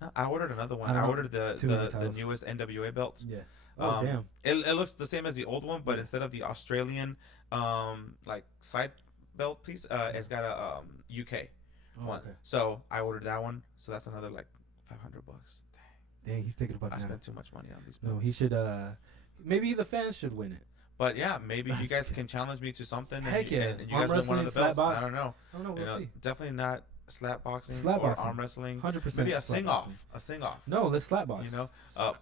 No, I ordered another one. I ordered the newest NWA belt. Yeah. Oh damn. It looks the same as the old one, but instead of the Australian like side belt piece, it's got a UK one. Okay. So I ordered that one. So that's another like $500. Dang, he's thinking about it. I spent too much money on these belts. No, he should. Maybe the fans should win it. But yeah, maybe you guys can challenge me to something. Heck yeah. And you guys win one of the belts. I don't know. We'll see. Definitely not slap boxing or arm wrestling. 100%. Maybe a sing off. No, let's slap box. You know,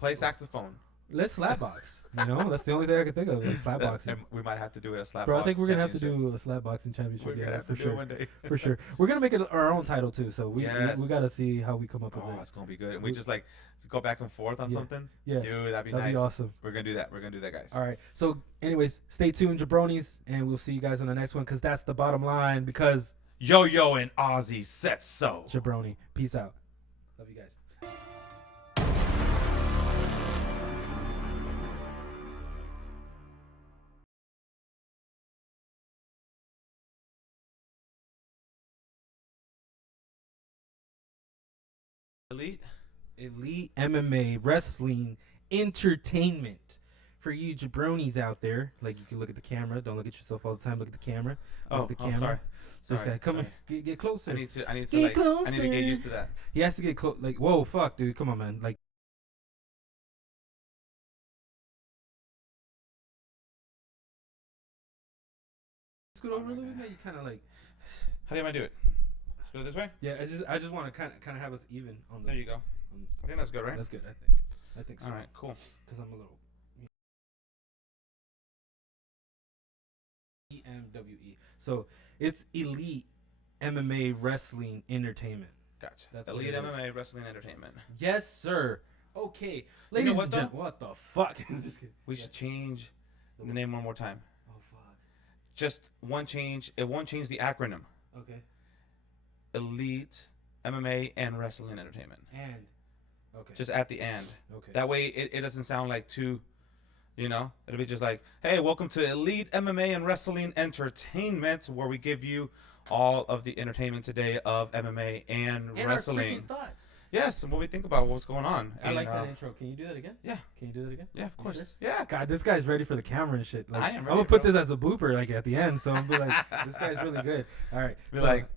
play saxophone. Let's slap box. You know, that's the only thing I can think of. Like slap boxing. And we might have to do a slap. Bro, I think we're gonna have to do a slap boxing championship. We're gonna have to do it one day. For sure. We're gonna make it our own title too. So we gotta see how we come up with it. Oh, it's gonna be good. And we just like go back and forth on something. Yeah, dude, that'd be awesome. We're gonna do that. We're gonna do that, guys. All right. So, anyways, stay tuned, jabronis, and we'll see you guys on the next one because that's the bottom line. Because Yoyo and Ozzie said so. Jabroni, peace out. Love you guys. Elite MMA Wrestling Entertainment. For you jabronis out there, like you can look at the camera. Don't look at yourself all the time. Look at the camera. Look at the camera. Sorry. This guy, come on, get closer. I need to get closer. I need to get used to that. He has to get close. Like, whoa, fuck, dude, come on, man. Like, scoot over a little bit. You kind of like. How do I do it? Let's go this way. Yeah, I just want to kind of have us even on the. There you go. I think that's good, right? That's good. I think so. All right, cool. Because I'm a little. EMWE. So it's Elite MMA Wrestling Entertainment. Gotcha. That's Elite MMA Wrestling Entertainment. Yes, sir. Okay. Ladies and gentlemen, what the fuck? We should change the name one more time. Oh, fuck. Just one change. It won't change the acronym. Okay. Elite MMA and Wrestling Entertainment. And. Okay. Just at the end. Okay. That way it doesn't sound like too, it'll be just like, hey, welcome to Elite MMA and Wrestling Entertainment, where we give you all of the entertainment today of MMA and wrestling. Our thoughts. Yes, and what we think about what's going on. I like that intro. Can you do that again? Yeah. Can you do that again? Yeah, of course. Sure? Yeah. God, this guy's ready for the camera and shit. Like, I am ready, I'm gonna put this as a blooper, like at the end. So I'm be like, this guy's really good. All right. Be like,